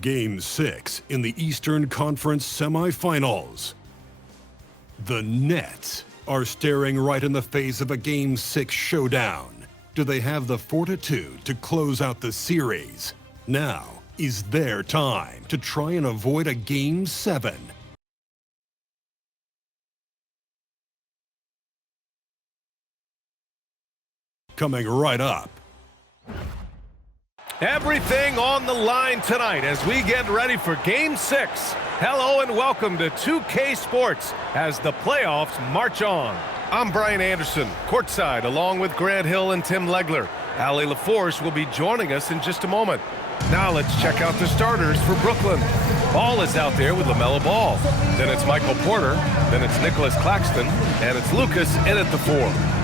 Game 6 in the Eastern Conference semifinals. The Nets are staring right in the face of a Game 6 showdown. Do they have the fortitude to close out the series? Now is their time to try and avoid a Game 7. Coming right up. Everything on the line tonight as we get ready for Game 6. Hello and welcome to 2K Sports as the playoffs march on. I'm Brian Anderson, courtside, along with Grant Hill and Tim Legler. Allie LaForce will be joining us in just a moment. Now let's check out the starters for Brooklyn. Ball is out there with LaMelo Ball. Then it's Michael Porter. Then it's Nicholas Claxton. And it's Lucas in at the 4.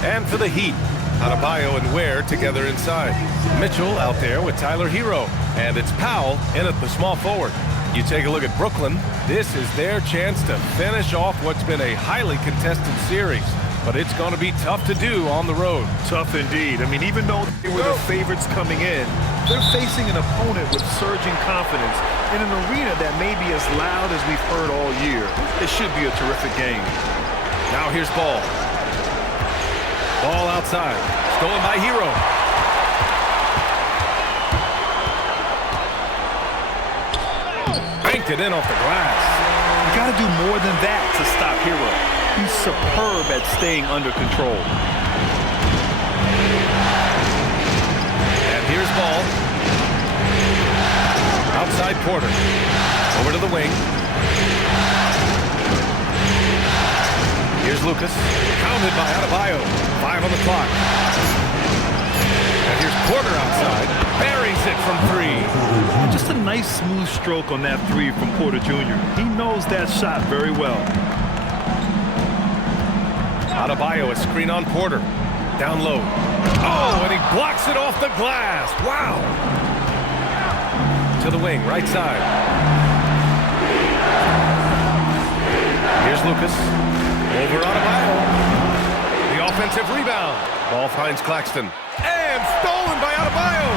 And for the Heat, Adebayo and Ware together inside. Mitchell out there with Tyler HERRO. And it's Powell in at the small forward. You take a look at Brooklyn. This is their chance to finish off what's been a highly contested series. But it's going to be tough to do on the road. Tough indeed. I mean, even though they were the favorites coming in, they're facing an opponent with surging confidence in an arena that may be as loud as we've heard all year. It should be a terrific game. Now here's Ball. Ball outside. Stolen by HERRO. Banked it in off the glass. You got to do more than that to stop HERRO. He's superb at staying under control. And here's Ball. Outside Porter. Over to the wing. Here's Lucas. Counted by Adebayo. 5 on the clock. And here's Porter outside. Buries it from 3. Just a nice smooth stroke on that 3 from Porter Jr. He knows that shot very well. Adebayo, a screen on Porter. Down low. Oh, and he blocks it off the glass. Wow. To the wing, right side. Here's Lucas. Over Adebayo. The offensive rebound. Ball finds Claxton. And stolen by Adebayo.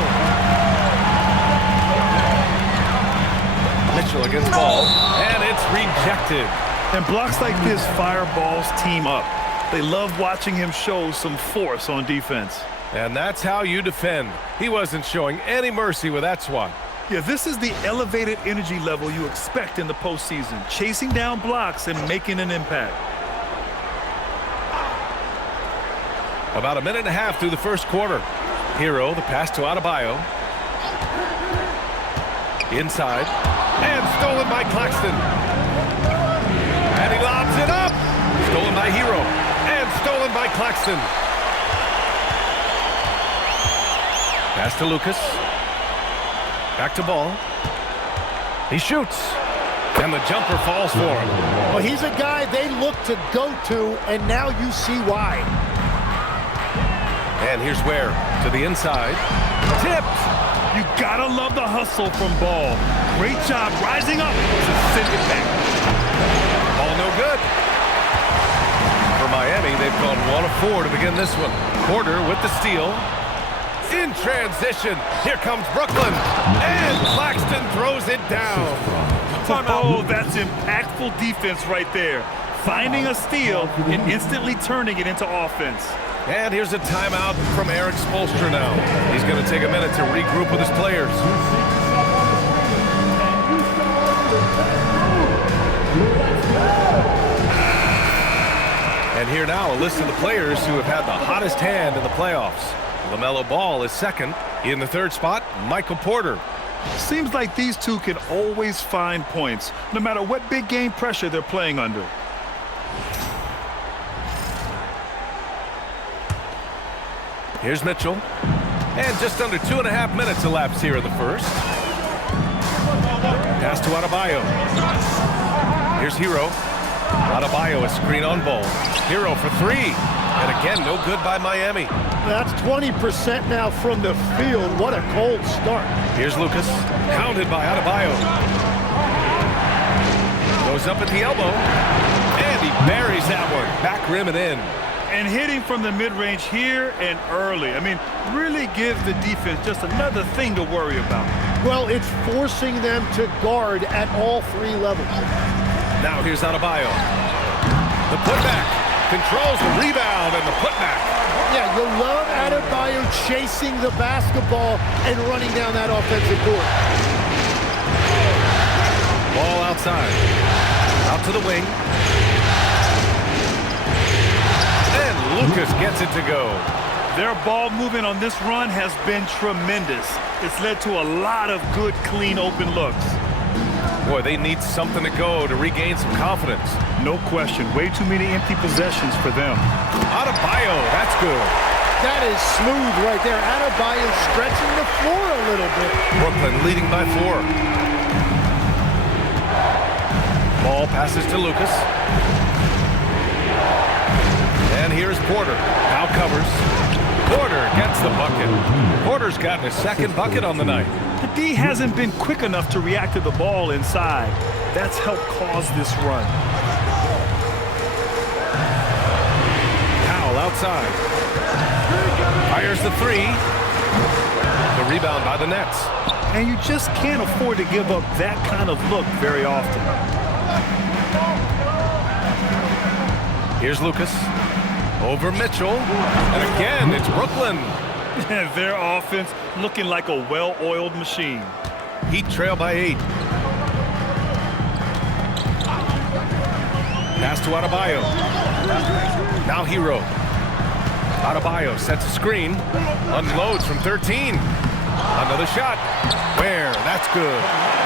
Mitchell against Ball. And it's rejected. And blocks like this fire Ball's team up. They love watching him show some force on defense. And that's how you defend. He wasn't showing any mercy with that swat. Yeah, this is the elevated energy level you expect in the postseason. Chasing down blocks and making an impact. About a minute and a half through the first quarter. HERRO, the pass to Adebayo. Inside. And stolen by Claxton. And he lobs it up. Stolen by HERRO. And stolen by Claxton. Pass to Lucas. Back to Ball. He shoots. And the jumper falls for him. Well, he's a guy they look to go to, and now you see why. And here's Ware to the inside. Tipped. You gotta love the hustle from Ball. Great job rising up to send it back. Ball no good. For Miami, they've gone 1 of 4 to begin this one. Porter with the steal. In transition, here comes Brooklyn. And Claxton throws it down. Oh, that's impactful defense right there. Finding a steal and instantly turning it into offense. And here's a timeout from Eric Spoelstra now. He's going to take a minute to regroup with his players. And here now, a list of the players who have had the hottest hand in the playoffs. LaMelo Ball is second. In the third spot, Michael Porter. Seems like these two can always find points, no matter what big game pressure they're playing under. Here's Mitchell. And just under 2.5 minutes elapsed here in the first. Pass to Adebayo. Here's HERRO. Adebayo, a screen on Ball. HERRO for 3. And again, no good by Miami. That's 20% now from the field. What a cold start. Here's Lucas. Counted by Adebayo. Goes up at the elbow. And he buries that one. Back rim and in. And hitting from the mid-range here and early. I mean, really gives the defense just another thing to worry about. Well, it's forcing them to guard at all three levels. Now here's Adebayo. The putback. Controls the rebound and the putback. Yeah, you'll love Adebayo chasing the basketball and running down that offensive court. Ball outside. Out to the wing. And Lucas gets it to go. Their ball movement on this run has been tremendous. It's led to a lot of good, clean, open looks. Boy, they need something to go to regain some confidence. No question. Way too many empty possessions for them. Adebayo, that's good. That is smooth right there. Adebayo stretching the floor a little bit. Brooklyn leading by 4. Ball passes to Lucas. And here's Porter. Now covers. Porter gets the bucket. Porter's gotten his second bucket on the night. The D hasn't been quick enough to react to the ball inside. That's helped cause this run. Powell outside. Fires the 3. The rebound by the Nets. And you just can't afford to give up that kind of look very often. Here's Lucas. Over Mitchell. And again, it's Brooklyn. Their offense looking like a well-oiled machine. Heat trail by 8. Pass to Adebayo. Now HERRO. Adebayo sets a screen. Unloads from 13. Another shot. Where? That's good.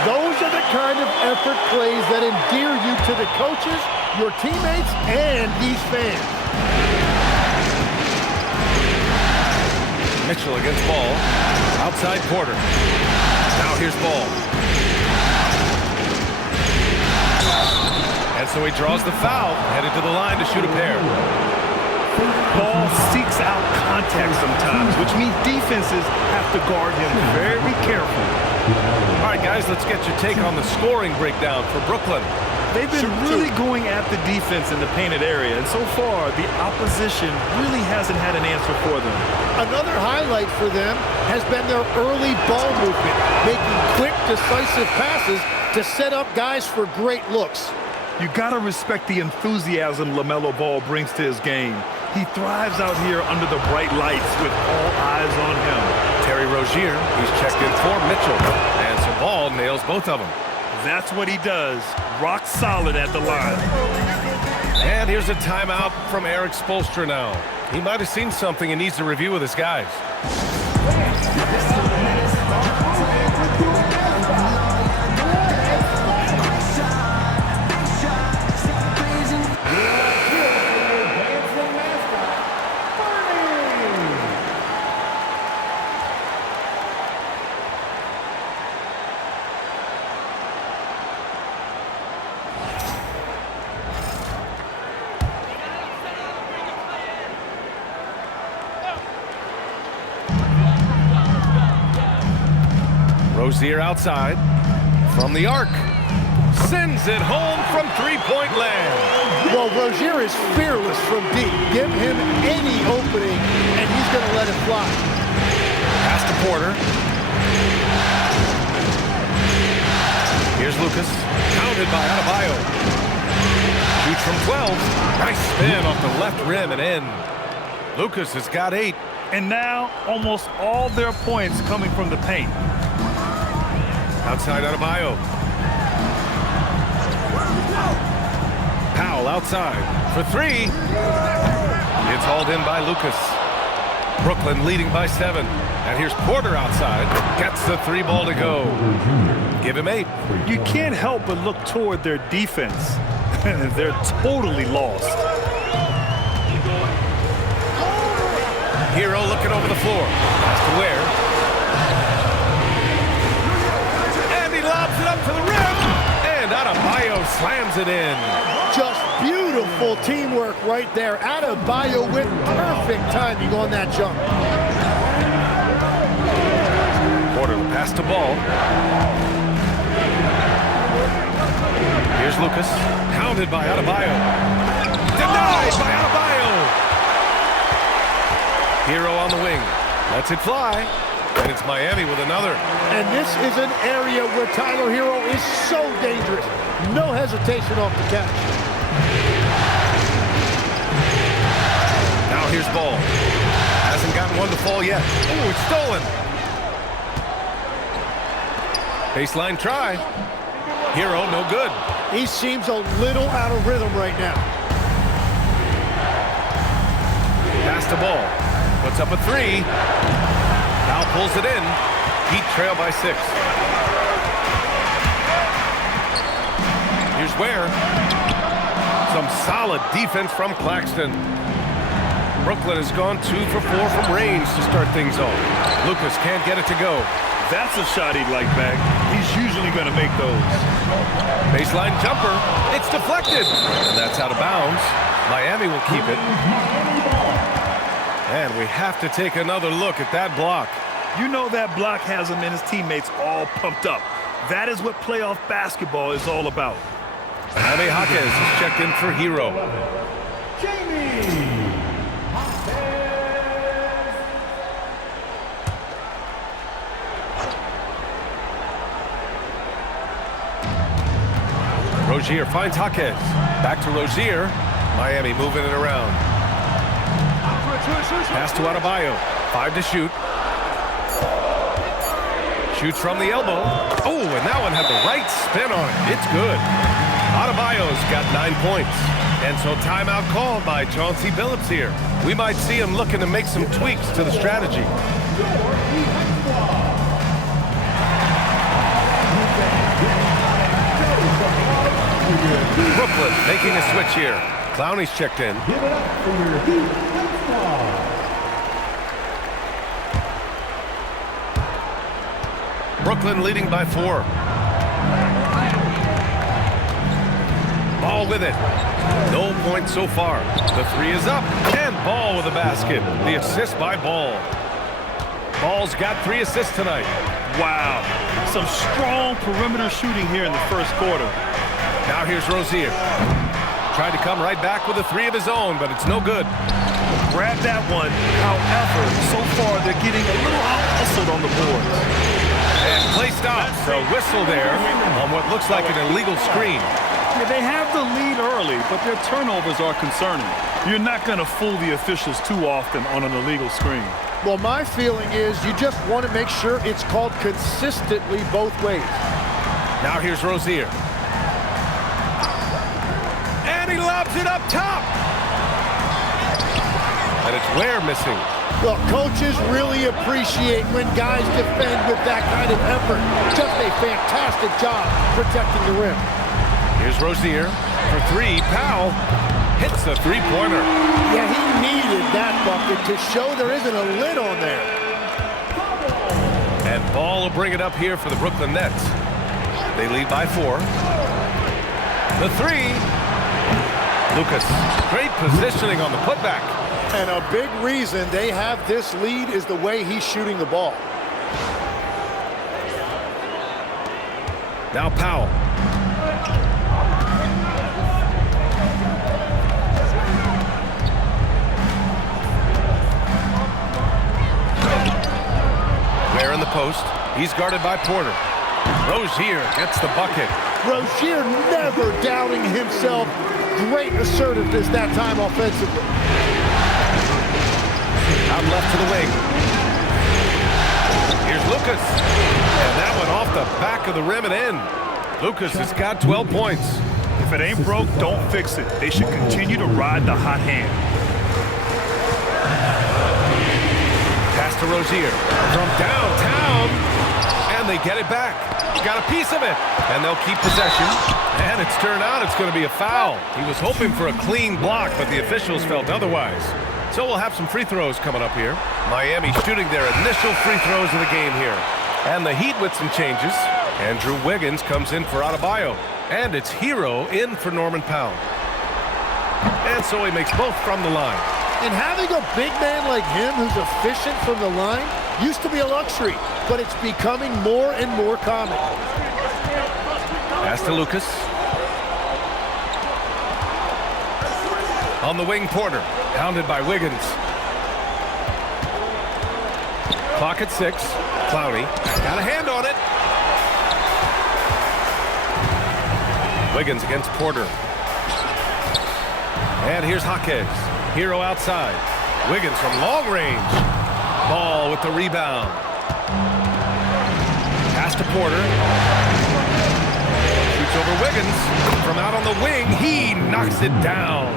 Those are the kind of effort plays that endear you to the coaches, your teammates, and these fans. Mitchell against Ball. Outside Porter. Now here's Ball. And so he draws the foul, headed to the line to shoot a pair. Ball seeks out contact sometimes, which means defenses have to guard him very carefully. All right, guys, let's get your take on the scoring breakdown for Brooklyn. They've been really going at the defense in the painted area, and so far, the opposition really hasn't had an answer for them. Another highlight for them has been their early ball movement, making quick, decisive passes to set up guys for great looks. You gotta respect the enthusiasm LaMelo Ball brings to his game. He thrives out here under the bright lights with all eyes on him. Terry Rozier, he's checked in for Mitchell, and so Ball nails both of them. That's what he does. Rock solid at the line. And here's a timeout from Eric Spoelstra now. He might have seen something and needs to review with his guys. Rozier outside from the arc. Sends it home from three-point land. Well, Rozier is fearless from deep. Give him any opening, and he's going to let it fly. Pass to Porter. Here's Lucas. Pounded by Adebayo. Shoots from 12. Nice spin off the left rim and in. Lucas has got 8. And now, almost all their points coming from the paint. Outside Adebayo. Powell outside for 3. It's hauled in by Lucas. Brooklyn leading by 7. And here's Porter outside. Gets the 3 ball to go. Give him 8. You can't help but look toward their defense. They're totally lost. HERRO looking over the floor. Pass to Ware. And he lobs it up to the rim. And Adebayo slams it in. Just beautiful teamwork right there. Adebayo with perfect timing on that jump. Porter will pass to Ball. Here's Lucas. Pounded by Adebayo. Denied by Adebayo. HERRO on the wing. Lets it fly. And it's Miami with another. And this is an area where Tyler HERRO is so dangerous. No hesitation off the catch. Now here's ball. Hasn't gotten one to fall yet. Oh, it's stolen. Baseline try. HERRO, no good. He seems a little out of rhythm right now. Pass the ball. Puts up a three. Now pulls it in. Heat trail by 6. Here's Ware. Some solid defense from Claxton. Brooklyn has gone 2 for 4 from range to start things off. Lucas can't get it to go. That's a shot he'd like back. He's usually going to make those. Baseline jumper. It's deflected. And that's out of bounds. Miami will keep it. And we have to take another look at that block. You know that block has him and his teammates all pumped up. That is what playoff basketball is all about. Jaime Jaquez is checked in for HERRO. Rozier finds Jaquez. Back to Rozier. Miami moving it around. Pass to Adebayo. 5 to shoot. Shoots from the elbow. Oh, and that one had the right spin on it. It's good. Adebayo's got 9 points. And so timeout called by Chauncey Billups here. We might see him looking to make some tweaks to the strategy. Brooklyn making a switch here. Clowney's checked in. Brooklyn leading by 4. Ball with it. No points so far. The 3 is up. And Ball with a basket. The assist by Ball. Ball's got 3 assists tonight. Wow. Some strong perimeter shooting here in the first quarter. Now here's Rozier. Tried to come right back with a 3 of his own, but it's no good. Grab that one. However, so far they're getting a little out-hustled on the board. And play stops. A whistle there on what looks like an illegal screen. Yeah, they have the lead early, but their turnovers are concerning. You're not going to fool the officials too often on an illegal screen. Well, my feeling is you just want to make sure it's called consistently both ways. Now here's Rozier. And he lobs it up top. And it's Ware missing. Well, coaches really appreciate when guys defend with that kind of effort. Just a fantastic job protecting the rim. Here's Rozier for 3. Powell hits the 3-pointer. Yeah, he needed that bucket to show there isn't a lid on there. And Ball will bring it up here for the Brooklyn Nets. They lead by 4. The 3. Lucas, great positioning on the putback. And a big reason they have this lead is the way he's shooting the ball. Now Powell. Ware in the post. He's guarded by Porter. Rozier gets the bucket. Rozier never doubting himself. Great assertiveness that time offensively. Out left to the wing. Here's Lucas. And that went off the back of the rim and in. Lucas has got 12 points. If it ain't broke, don't fix it. They should continue to ride the hot hand. Pass to Rozier from downtown. And they get it back. Got a piece of it. And they'll keep possession. And it's turned out it's going to be a foul. He was hoping for a clean block, but the officials felt otherwise. So we'll have some free throws coming up here. Miami shooting their initial free throws of the game here. And the Heat with some changes. Andrew Wiggins comes in for Adebayo. And it's HERRO in for Norman Powell. And so he makes both from the line. And having a big man like him who's efficient from the line used to be a luxury, but it's becoming more and more common. Pass to Lucas. On the wing, Porter. Pounded by Wiggins. Clock at 6. Clowney got a hand on it. Wiggins against Porter. And here's Jaquez. HERRO outside. Wiggins from long range. Ball with the rebound. Pass to Porter. Shoots over Wiggins. From out on the wing, he knocks it down.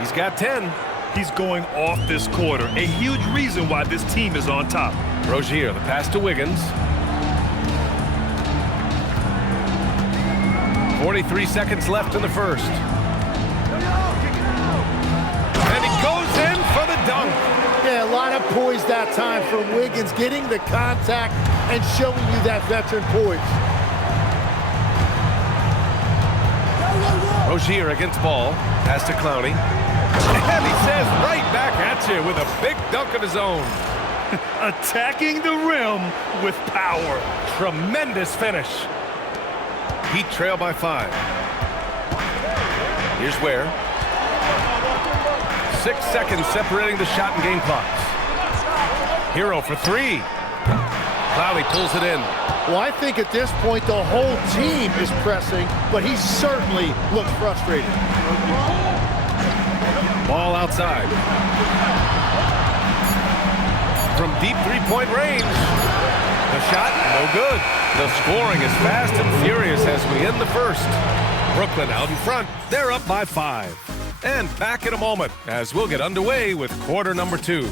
He's got 10. He's going off this quarter. A huge reason why this team is on top. Rozier, the pass to Wiggins. 43 seconds left in the first. And he goes in for the dunk. Yeah, a lot of poise that time from Wiggins, getting the contact and showing you that veteran poise. Rozier against ball. Pass to Clowney. And he says right back at you with a big dunk of his own. Attacking the rim with power. Tremendous finish. Heat trail by 5. Here's where. 6 seconds separating the shot and game clocks. HERRO for 3. Clowney pulls it in. Well, I think at this point the whole team is pressing, but he certainly looks frustrated. Ball outside. From deep three-point range. The shot, no good. The scoring is fast and furious as we end the first. Brooklyn out in front. They're up by 5. And back in a moment as we'll get underway with quarter number 2.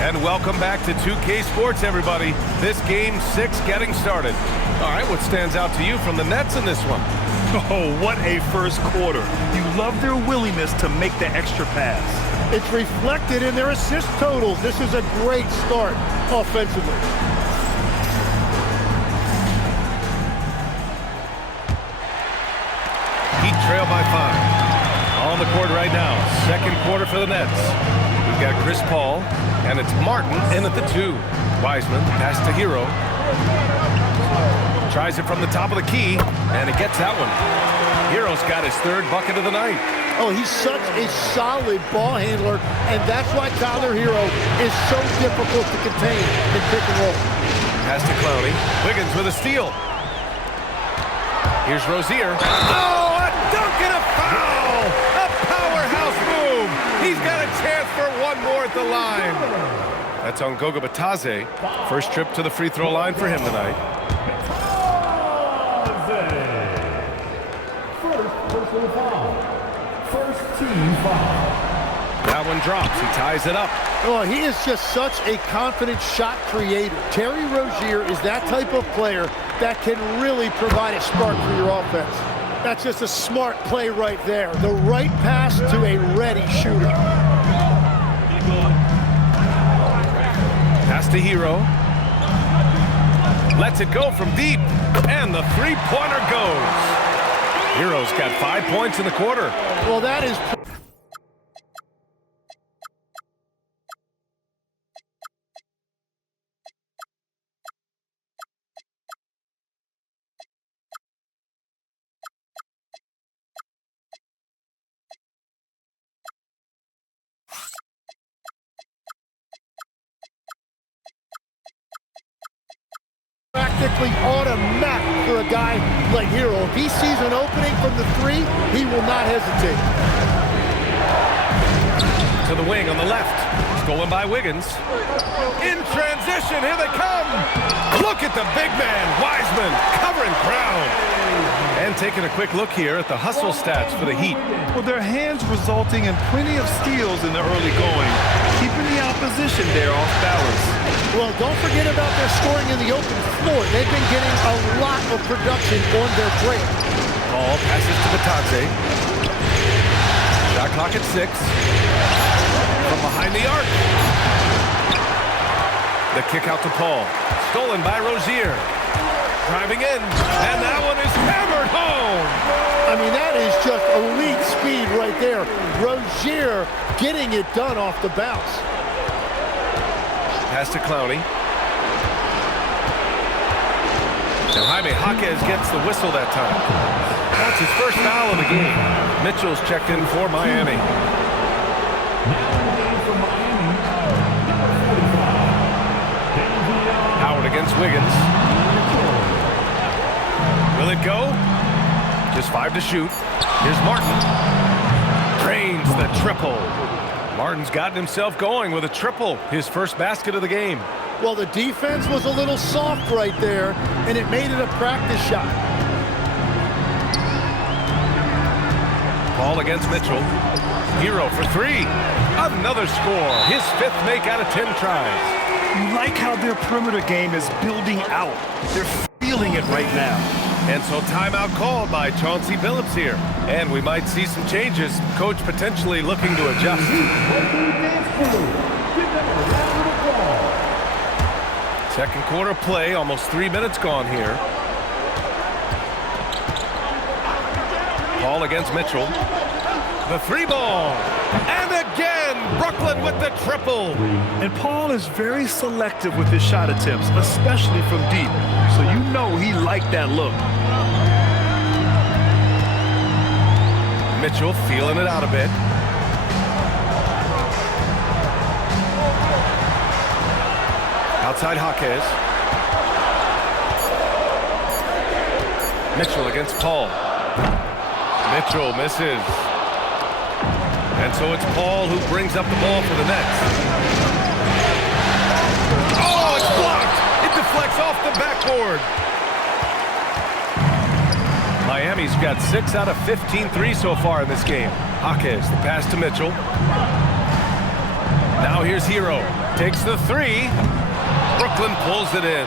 And welcome back to 2K Sports, everybody. This game 6 getting started. All right, what stands out to you from the Nets in this one? Oh, what a first quarter. You love their willingness to make the extra pass. It's reflected in their assist totals. This is a great start offensively. Heat trail by 5. On the court right now. Second quarter for the Nets. We've got Chris Paul, and it's Martin in at the 2. Wiseman, pass to HERRO. Tries it from the top of the key, and he gets that one. HERRO's got his 3rd bucket of the night. Oh, he's such a solid ball handler, and that's why Tyler HERRO is so difficult to contain in pick and roll. Pass to Clowney. Wiggins with a steal. Here's Rozier. Oh, a dunk and a foul! A powerhouse move! He's got a chance for one more at the line. That's on Goga Batadze. First trip to the free throw line for him tonight. First team foul. That one drops. He ties it up. Oh, he is just such a confident shot creator. Terry Rozier is that type of player that can really provide a spark for your offense. That's just a smart play right there. The right pass to a ready shooter. Pass to HERRO. Lets it go from deep. And the three-pointer goes. HERRO's got 5 points in the quarter. Well, that is... practically automatic for a guy like HERRO. If he sees an opening from the 3, he will not hesitate. To the wing on the left. Stolen by Wiggins. In transition, here they come. Look at the big man, Wiseman, covering ground. And taking a quick look here at the hustle stats for the Heat. Well, their hands resulting in plenty of steals in the early going, keeping the opposition there off balance. Well, don't forget about their scoring in the open floor. They've been getting a lot of production on their break. Ball passes to Batadze. Shot clock at 6. From behind the arc. The kick out to Paul. Stolen by Rozier. Driving in, and that one is hammered home. I mean, that is just elite speed right there. Rozier getting it done off the bounce. Pass to Clowney. And Jaime Jaquez gets the whistle that time. That's his first foul of the game. Mitchell's checked in for Miami. Howard against Wiggins. Will it go? Just 5 to shoot. Here's Martin. Drains the triple. Martin's gotten himself going with a triple. His first basket of the game. Well, the defense was a little soft right there, and it made it a practice shot. Paul against Mitchell. HERRO for 3. Another score. His 5th make out of 10 tries. You like how their perimeter game is building out. They're feeling it right now. And so timeout called by Chauncey Billups here. And we might see some changes. Coach potentially looking to adjust. Second quarter play, almost 3 minutes gone here. Paul against Mitchell. The 3-ball. And again, Brooklyn with the triple. And Paul is very selective with his shot attempts, especially from deep. So you know he liked that look. Mitchell feeling it out a bit. Outside Jaquez. Mitchell against Paul. Mitchell misses. And so it's Paul who brings up the ball for the Nets. Oh, it's blocked! It deflects off the backboard. Miami's got 6 out of 15 threes so far in this game. Jaquez, the pass to Mitchell. Now here's HERRO. Takes the 3. Brooklyn pulls it in.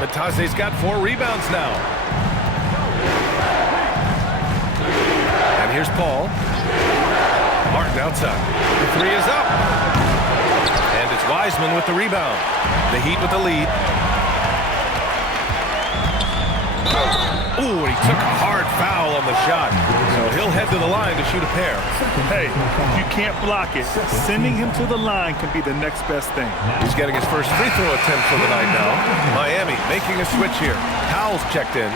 Batase's got 4 rebounds now. And here's Paul. Martin outside. The 3 is up. And it's Wiseman with the rebound. The Heat with the lead. Ooh, he took a hard foul on the shot. So he'll head to the line to shoot a pair. Hey, if you can't block it, sending him to the line can be the next best thing. He's getting his first free throw attempt for the night now. Miami making a switch here. Powell's checked in.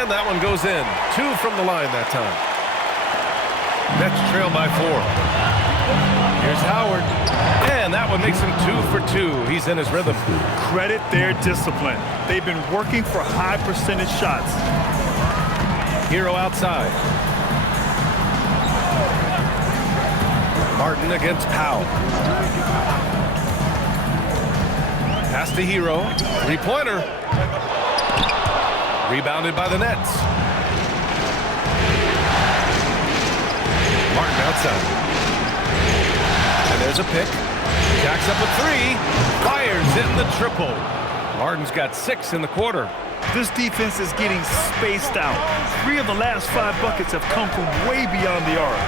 And that one goes in. 2 from the line that time. Nets trail by 4. Here's Howard. And that one makes him 2 for 2. He's in his rhythm. Credit their discipline. They've been working for high percentage shots. HERRO outside. Martin against Powell. Pass to HERRO. 3-pointer. Rebounded by the Nets. Martin outside. And there's a pick. Jacks up a 3. Fires in the triple. Martin's got 6 in the quarter. This defense is getting spaced out. 3 of the last 5 buckets have come from way beyond the arc.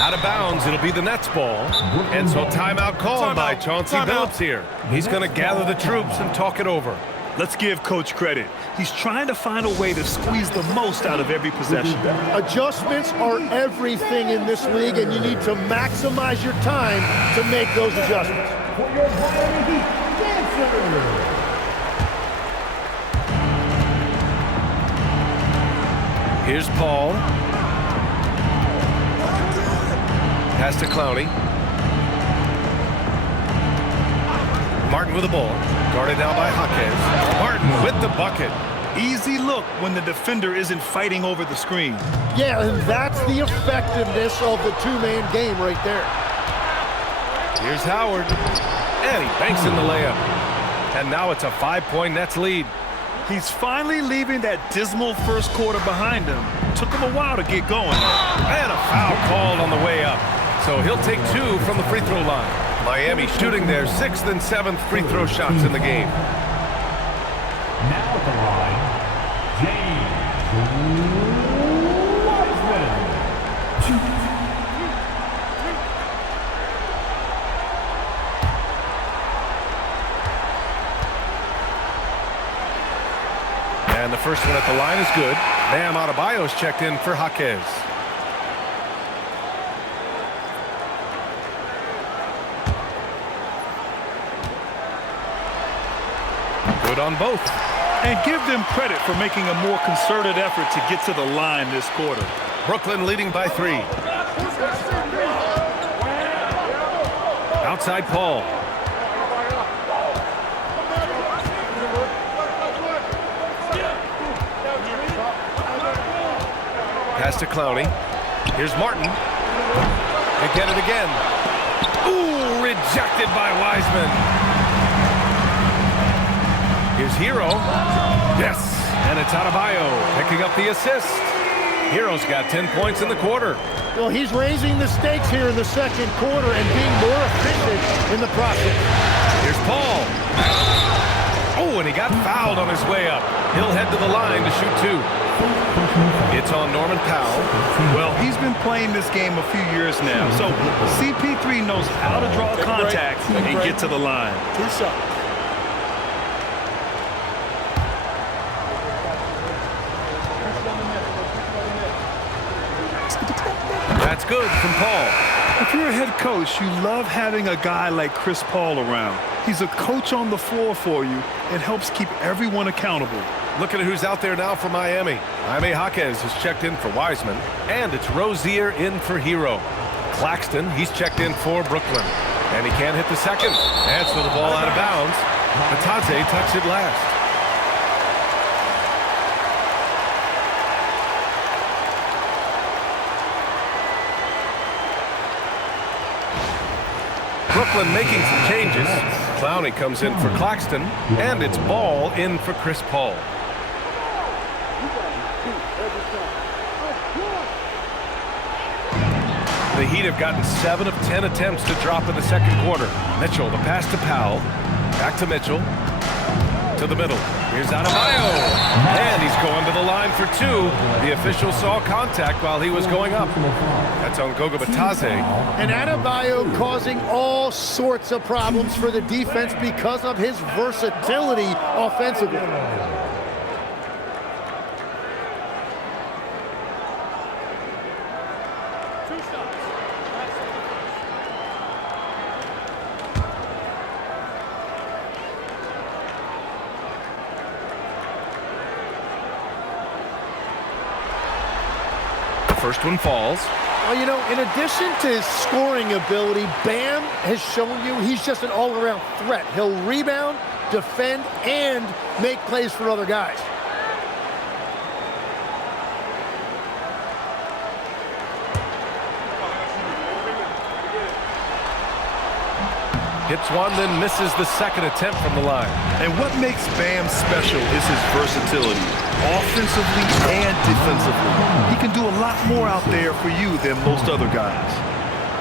Out of bounds, it'll be the Nets ball. And so timeout called by Chauncey Billups here. He's going to gather the troops and talk it over. Let's give Coach credit. He's trying to find a way to squeeze the most out of every possession. Adjustments are everything in this league, and you need to maximize your time to make those adjustments. For your Miami Heat dancer. Here's Paul. Pass to Clowney. Martin with the ball. Guarded now by Jaquez. Martin with the bucket. Easy look when the defender isn't fighting over the screen. Yeah, and that's the effectiveness of the 2-man game right there. Here's Howard. And he banks in the layup. And now it's a 5-point Nets lead. He's finally leaving that dismal first quarter behind him. Took him a while to get going. And a foul called on the way up. So he'll take 2 from the free throw line. Miami shooting their 6th and 7th free throw shots in the game. Now at the line, James Wiseman. And the first one at the line is good. Bam Adebayo's checked in for Jaquez. Good on both. And give them credit for making a more concerted effort to get to the line this quarter. Brooklyn leading by 3. Outside Paul. Pass to Clowney. Here's Martin. They get it again. Ooh, rejected by Wiseman. Here's HERRO. Yes, and it's Adebayo picking up the assist. HERRO's got 10 points in the quarter. Well, he's raising the stakes here in the second quarter and being more efficient in the process. Here's Paul. Oh, and he got fouled on his way up. He'll head to the line to shoot 2. It's on Norman Powell. Well, he's been playing this game a few years now, so CP3 knows how to draw contact and get to the line. 2 shots. That's good from Paul. If you're a head coach, you love having a guy like Chris Paul around. He's a coach on the floor for you and helps keep everyone accountable. Looking at who's out there now for Miami. Jaime Jaquez has checked in for Wiseman, and it's Rozier in for HERRO. Claxton, he's checked in for Brooklyn, and he can't hit the second. And so the ball out of bounds. Batadze touched it last. Brooklyn making some changes. Clowney comes in for Claxton, and it's Ball in for Chris Paul. The Heat have gotten 7 of 10 attempts to drop in the second quarter. Mitchell, the pass to Powell. Back to Mitchell. To the middle. Here's Adebayo. And he's going to the line for 2. The official saw contact while he was going up. That's on Goga Batadze. And Adebayo causing all sorts of problems for the defense because of his versatility offensively. First one falls. Well, you know, in addition to his scoring ability, Bam has shown you he's just an all-around threat. He'll rebound, defend, and make plays for other guys. Hits one, then misses the second attempt from the line. And what makes Bam special is his versatility, offensively and defensively. He can do a lot more out there for you than most other guys.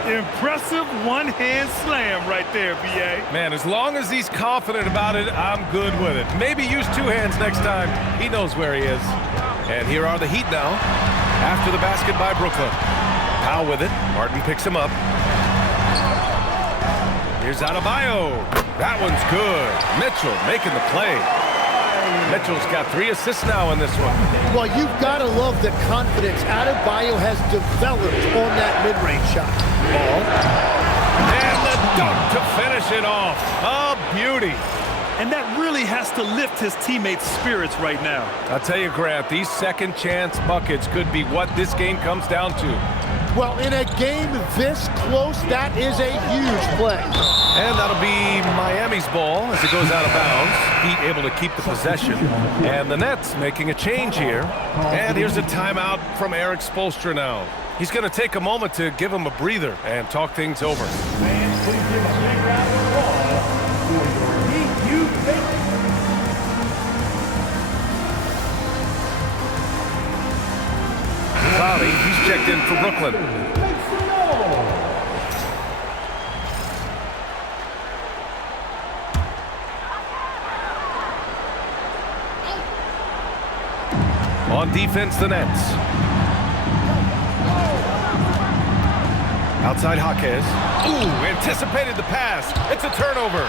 Impressive one-hand slam right there, B.A. Man, as long as he's confident about it, I'm good with it. Maybe use 2 hands next time. He knows where he is. And here are the Heat now, after the basket by Brooklyn. Powell with it. Martin picks him up. Here's Adebayo. That one's good. Mitchell making the play. Mitchell's got 3 assists now in this one. Well, you've got to love the confidence Adebayo has developed on that mid-range shot. Ball. And the dunk to finish it off. A beauty. And that really has to lift his teammates' spirits right now. I'll tell you, Grant, these second chance buckets could be what this game comes down to. Well, in a game this close, that is a huge play. And that'll be Miami's ball as it goes out of bounds. Heat able to keep the possession. And the Nets making a change here. And here's a timeout from Eric Spoelstra now. He's going to take a moment to give him a breather and talk things over. Fans, please give a big round of applause for your Heat Youth Nation. Cloudy, he's checked in for Brooklyn. On defense, the Nets. Outside Jaquez. Ooh, anticipated the pass. It's a turnover.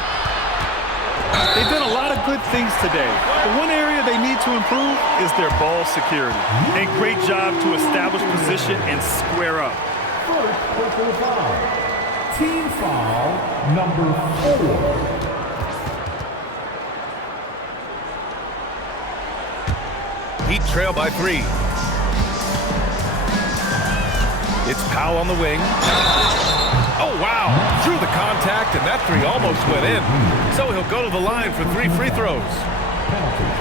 They've done a lot of good things today, but one area they need to improve is their ball security. A great job to establish position and square up. First personal foul. Team foul number 4. Heat trail by 3. It's Powell on the wing. Oh, wow. Through the contact, and that 3 almost went in. So he'll go to the line for 3 free throws.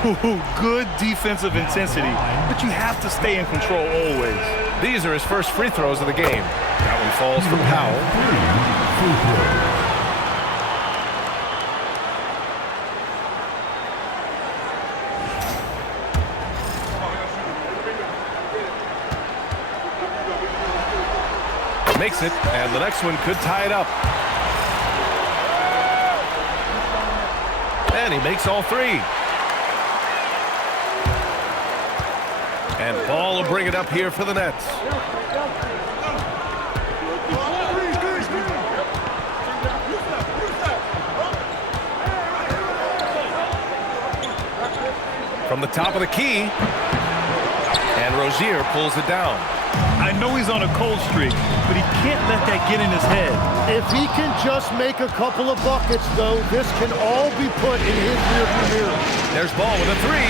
Ooh, good defensive intensity, but you have to stay in control always. These are his first free throws of the game. That one falls for Powell. Makes it, and the next one could tie it up. And he makes all 3. And Ball will bring it up here for the Nets. From the top of the key, and Rozier pulls it down. I know he's on a cold streak, but he can't let that get in his head. If he can just make a couple of buckets, though, this can all be put in his rearview mirror. There's Ball with a 3.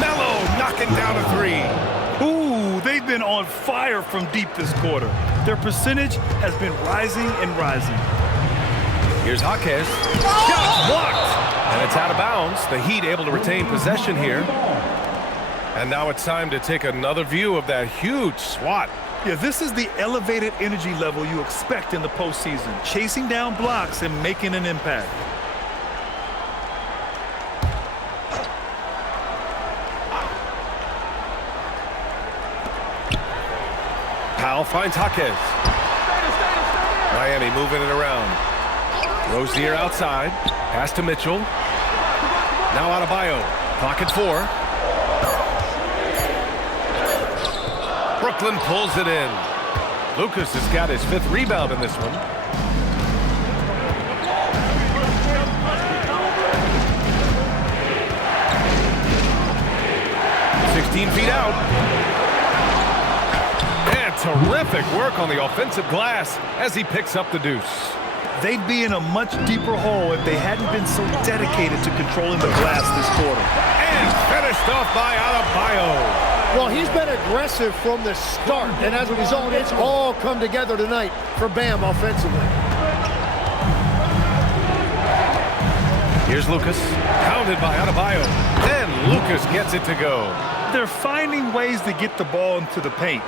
Melo knocking down a 3. Ooh, they've been on fire from deep this quarter. Their percentage has been rising and rising. Here's Jaquez. Shot blocked. And it's out of bounds. The Heat able to retain possession here. And now it's time to take another view of that huge swat. Yeah, this is the elevated energy level you expect in the postseason. Chasing down blocks and making an impact. Powell finds Jaquez. Miami moving it around. Rozier outside. Pass to Mitchell. Now Adebayo. Clock at 4. Brooklyn pulls it in. Lucas has got his 5th rebound in this one. "16 feet out. And terrific work on the offensive glass as he picks up the deuce. They'd be in a much deeper hole if they hadn't been so dedicated to controlling the glass this quarter. And finished off by Adebayo. Well, he's been aggressive from the start, and as a result, it's all come together tonight for Bam offensively. Here's Lucas, pounded by Adebayo. And Lucas gets it to go. They're finding ways to get the ball into the paint.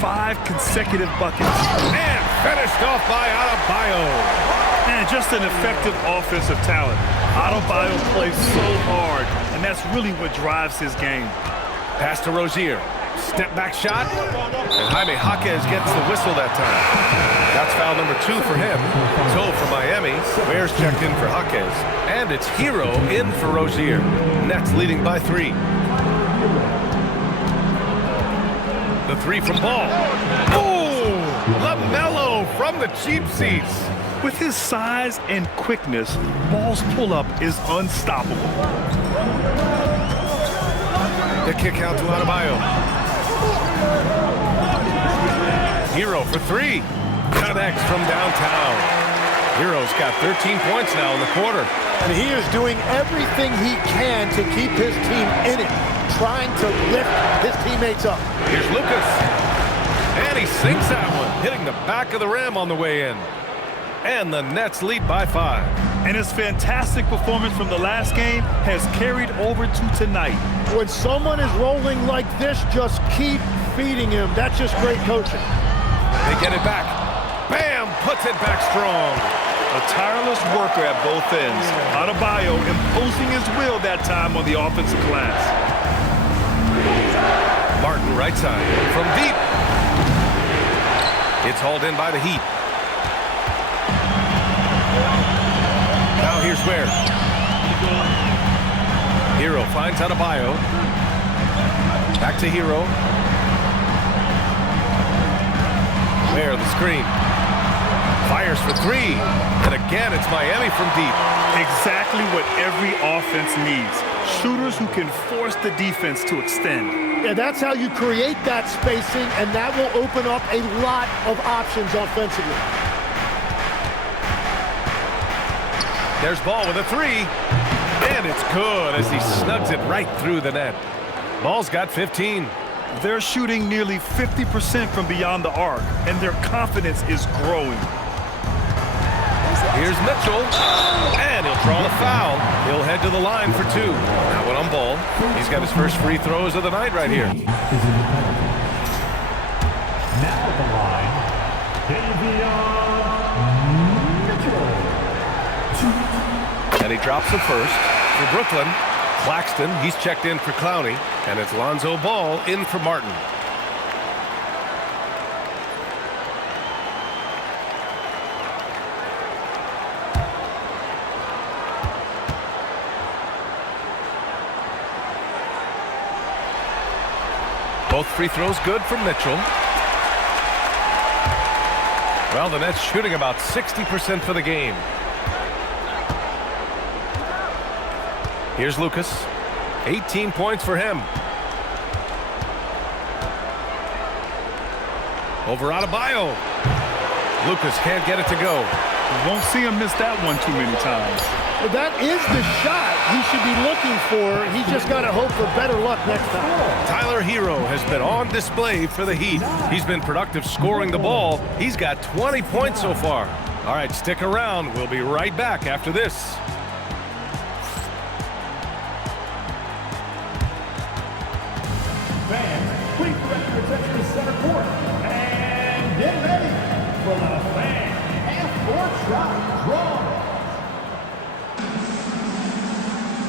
5 consecutive buckets. And finished off by Adebayo. And just an effective offensive talent. Adebayo plays so hard, and that's really what drives his game. Pass to Rozier. Step back shot. And Jaime Jaquez gets the whistle that time. That's foul number 2 for him. So for Miami, Ware's checked in for Jaquez. And it's HERRO in for Rozier. Nets leading by 3. The 3 from Ball. Ooh! LaMelo from the cheap seats. With his size and quickness, Ball's pull-up is unstoppable. The kick out to Adebayo. HERRO for 3. Connects from downtown. HERRO's got 13 points now in the quarter. And he is doing everything he can to keep his team in it, trying to lift his teammates up. Here's Lucas. And he sinks that one, hitting the back of the rim on the way in. And the Nets lead by 5. And his fantastic performance from the last game has carried over to tonight. When someone is rolling like this, just keep feeding him. That's just great coaching. They get it back. Bam! Puts it back strong. A tireless worker at both ends. Adebayo imposing his will that time on the offensive glass. Martin right side from deep. It's hauled in by the Heat. Now here's Ware. HERRO finds Adebayo. Back to HERRO. Ware the screen. Fires for 3. And again, it's Miami from deep. Exactly what every offense needs. Shooters who can force the defense to extend. Yeah, that's how you create that spacing, and that will open up a lot of options offensively. There's Ball with a 3. And it's good as he snugs it right through the net. Ball's got 15. They're shooting nearly 50% from beyond the arc, and their confidence is growing. Here's Mitchell, and he'll draw the foul. He'll head to the line for 2. That one on ball. He's got his first free throws of the night right here. Now at the line, Mitchell. And he drops the first. For Brooklyn, Claxton, he's checked in for Clowney, and it's Lonzo Ball in for Martin. Both free throws good for Mitchell. Well, the Nets shooting about 60% for the game. Here's Lucas. 18 points for him. Over Adebayo. Lucas can't get it to go. You won't see him miss that one too many times. Well, that is the shot he should be looking for. He's just got to hope for better luck next time. Tyler HERRO has been on display for the Heat. He's been productive scoring the ball. He's got 20 points so far. All right, stick around. We'll be right back after this. Fans, please direct your attention to center court. And get ready for the fan half-court shot draw.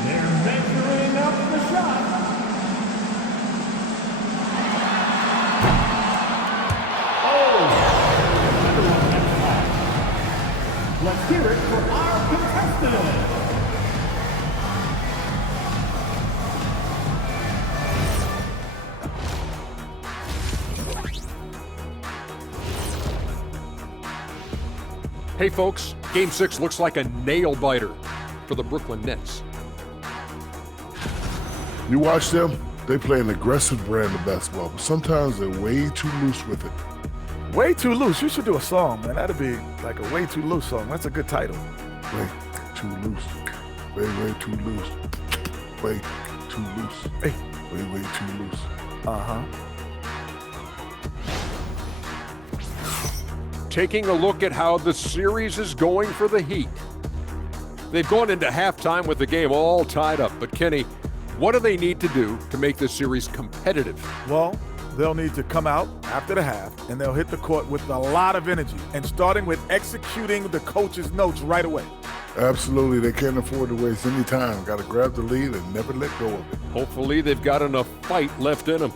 They're measuring up the shot. Oh! Let's hear it for our contestant. Hey folks, Game 6 looks like a nail-biter for the Brooklyn Nets. You watch them, they play an aggressive brand of basketball, but sometimes they're way too loose with it. Way Too Loose. You should do a song, man. That'd be like a Way Too Loose song. That's a good title. Way too loose. Way too loose. Way too loose. Hey. Way too loose. Uh-huh. Taking a look at how the series is going for the Heat. They've gone into halftime with the game all tied up, but Kenny, what do they need to do to make this series competitive? Well, they'll need to come out after the half, and they'll hit the court with a lot of energy, and starting with executing the coach's notes right away. Absolutely, they can't afford to waste any time. Got to grab the lead and never let go of it. Hopefully they've got enough fight left in them.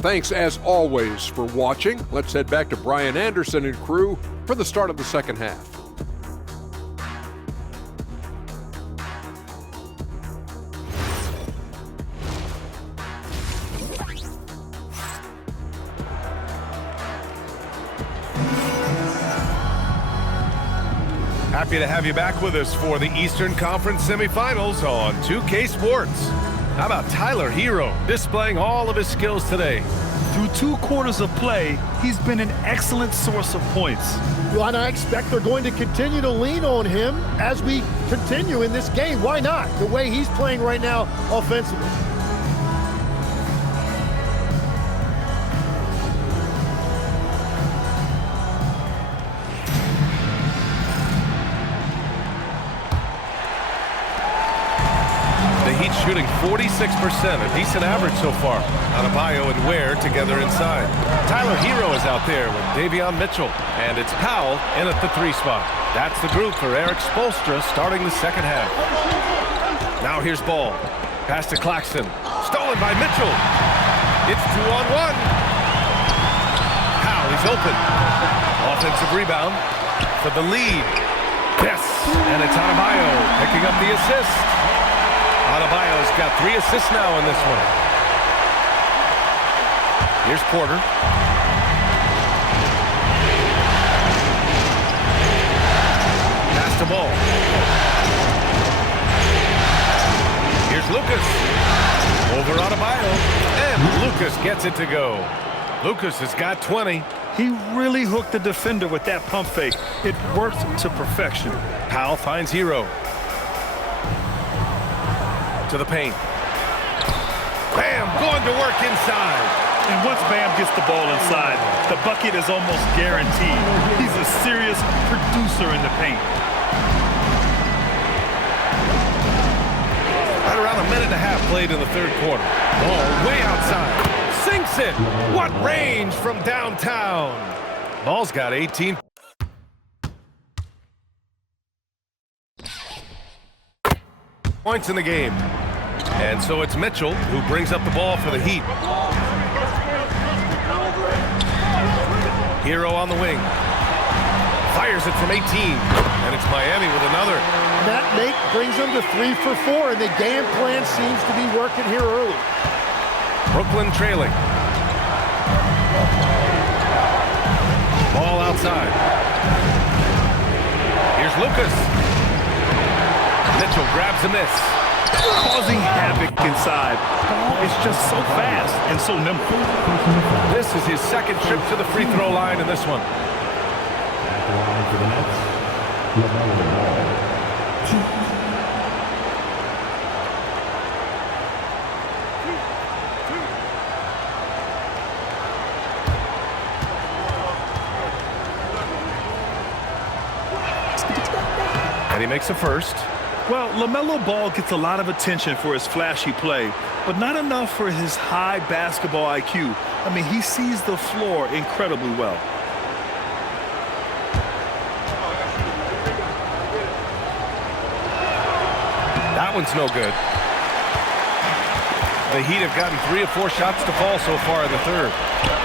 Thanks as always for watching. Let's head back to Brian Anderson and crew for the start of the second half. Happy to have you back with us for the Eastern Conference semifinals on 2K Sports. How about Tyler HERRO displaying all of his skills today? Through 2 quarters of play, he's been an excellent source of points. Well, and I expect they're going to continue to lean on him as we continue in this game. Why not? The way he's playing right now offensively. Shooting 46%, a decent average so far. Adebayo and Ware together inside. Tyler HERRO is out there with Davion Mitchell, and it's Powell in at the 3 spot. That's the group for Eric Spoelstra starting the second half. Now here's Ball. Pass to Claxton. Stolen by Mitchell. It's 2-on-1. Powell, he's open. Offensive rebound for the lead. Yes, and it's Adebayo picking up the assist. Adebayo's got 3 assists now in this one. Here's Porter. Pass the ball. Here's Lucas. Over Adebayo. And Lucas gets it to go. Lucas has got 20. He really hooked the defender with that pump fake. It worked to perfection. Powell finds HERRO. To the paint. Bam, going to work inside. And once Bam gets the ball inside, the bucket is almost guaranteed. He's a serious producer in the paint. Right around a minute and a half played in the third quarter. Ball way outside. Sinks it. What range from downtown. Ball's got 18. Points in the game. And so it's Mitchell who brings up the ball for the Heat. HERRO on the wing. Fires it from 18. And it's Miami with another. That make brings them to 3 for 4, and the game plan seems to be working here early. Brooklyn trailing. Ball outside. Here's Lucas. Mitchell grabs a miss. Causing havoc inside. Ball is just so fast and so nimble. This is his second trip to the free throw line in this one. For the Nets, LaMelo Ball. And he makes a first. Well, LaMelo Ball gets a lot of attention for his flashy play, but not enough for his high basketball IQ. I mean, he sees the floor incredibly well. That one's no good. The Heat have gotten 3 or 4 shots to fall so far in the third.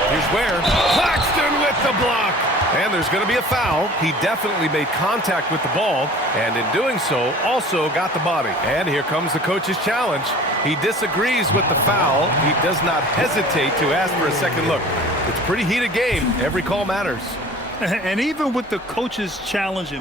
Here's Ware. Claxton with the block. And there's going to be a foul. He definitely made contact with the ball, and in doing so, also got the body. And here comes the coach's challenge. He disagrees with the foul. He does not hesitate to ask for a second look. It's a pretty heated game. Every call matters. And even with the coach's challenge,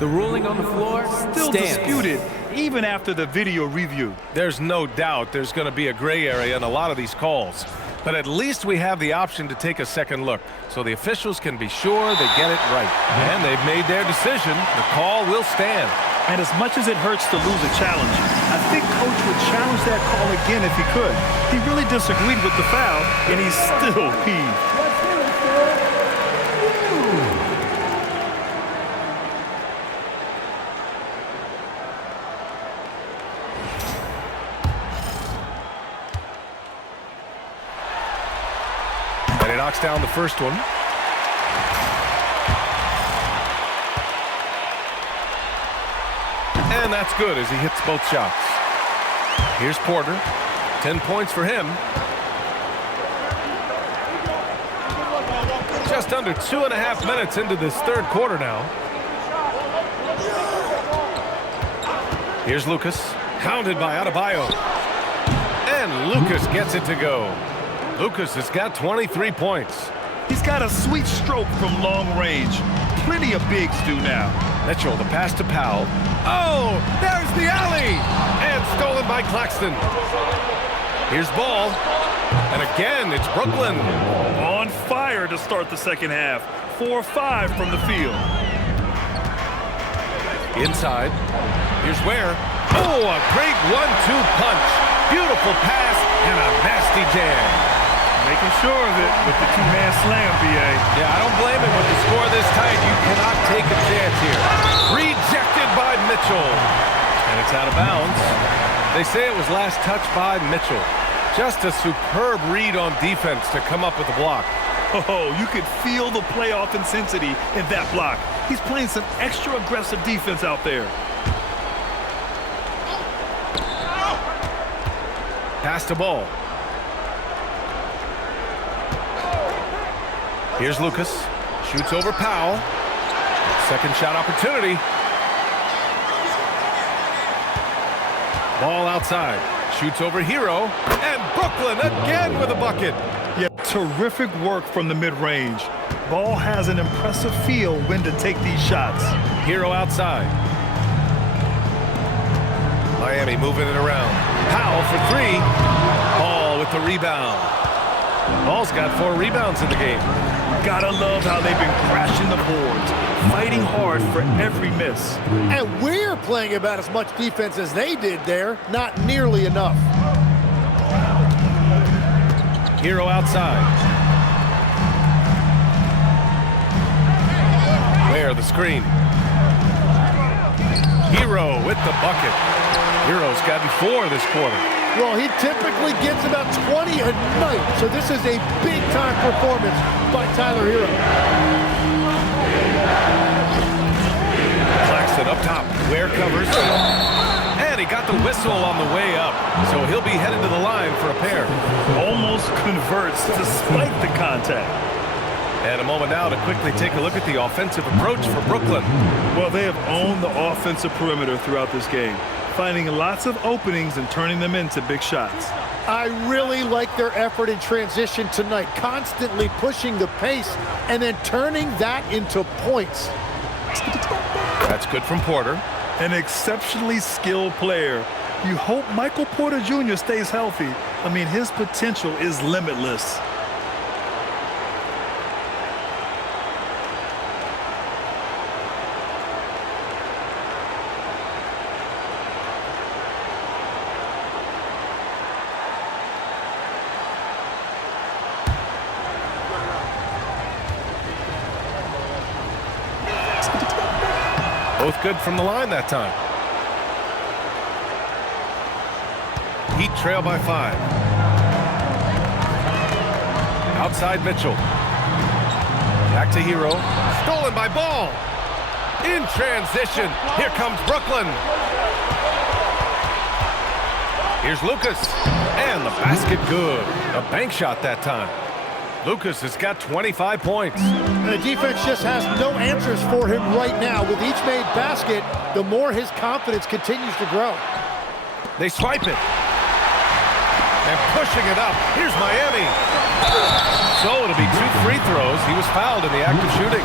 the ruling on the floor still stands. Disputed, even after the video review. There's no doubt there's going to be a gray area in a lot of these calls. But at least we have the option to take a second look, so the officials can be sure they get it right. And they've made their decision. The call will stand. And as much as it hurts to lose a challenge, I think Coach would challenge that call again if he could. He really disagreed with the foul, and he's still peeved. And he knocks down the first one. And that's good as he hits both shots. Here's Porter. 10 points for him. Just under 2.5 minutes into this third quarter now. Here's Lucas. Hounded by Adebayo. And Lucas gets it to go. Lucas has got 23 points. He's got a sweet stroke from long range. Plenty of bigs do now. Mitchell, the pass to Powell. Oh, there's the alley! And stolen by Claxton. Here's Ball. And again, it's Brooklyn. On fire to start the second half. 4-5 from the field. Inside. Here's Ware. Oh, a great 1-2 punch. Beautiful pass and a nasty jam. Making sure of it with the two-man slam, B.A. Yeah, I don't blame him with the score this tight. You cannot take a chance here. Rejected by Mitchell. And it's out of bounds. They say it was last touched by Mitchell. Just a superb read on defense to come up with the block. Oh, you could feel the playoff intensity in that block. He's playing some extra aggressive defense out there. Pass to Ball. Here's Lucas. Shoots over Powell. Second shot opportunity. Ball outside. Shoots over HERRO. And Brooklyn again with a bucket. Yeah, terrific work from the mid-range. Ball has an impressive feel when to take these shots. HERRO outside. Miami moving it around. Powell for 3. Ball with the rebound. Ball's got 4 rebounds in the game. Gotta love how they've been crashing the boards, fighting hard for every miss. And we're playing about as much defense as they did there. Not nearly enough. HERRO outside. Where the screen. HERRO with the bucket. HERRO's gotten 4 this quarter. Well, he typically gets about 20 a night, so this is a big-time performance by Tyler HERRO. Claxton up top. Ware covers. And he got the whistle on the way up, so he'll be headed to the line for a pair. Almost converts despite the contact. And a moment now to quickly take a look at the offensive approach for Brooklyn. Well, they have owned the offensive perimeter throughout this game, finding lots of openings and turning them into big shots. I really like their effort in transition tonight, constantly pushing the pace and then turning that into points. That's good from Porter. An exceptionally skilled player. You hope Michael Porter Jr. stays healthy. I mean, his potential is limitless. Both good from the line that time. Heat trail by 5. Outside Mitchell. Back to HERRO. Stolen by Ball. In transition. Here comes Brooklyn. Here's Lucas. And the basket good. A bank shot that time. Lucas has got 25 points. The defense just has no answers for him right now. With each made basket, the more his confidence continues to grow. They swipe it. And pushing it up. Here's Miami. So it'll be 2 free throws. He was fouled in the act of shooting.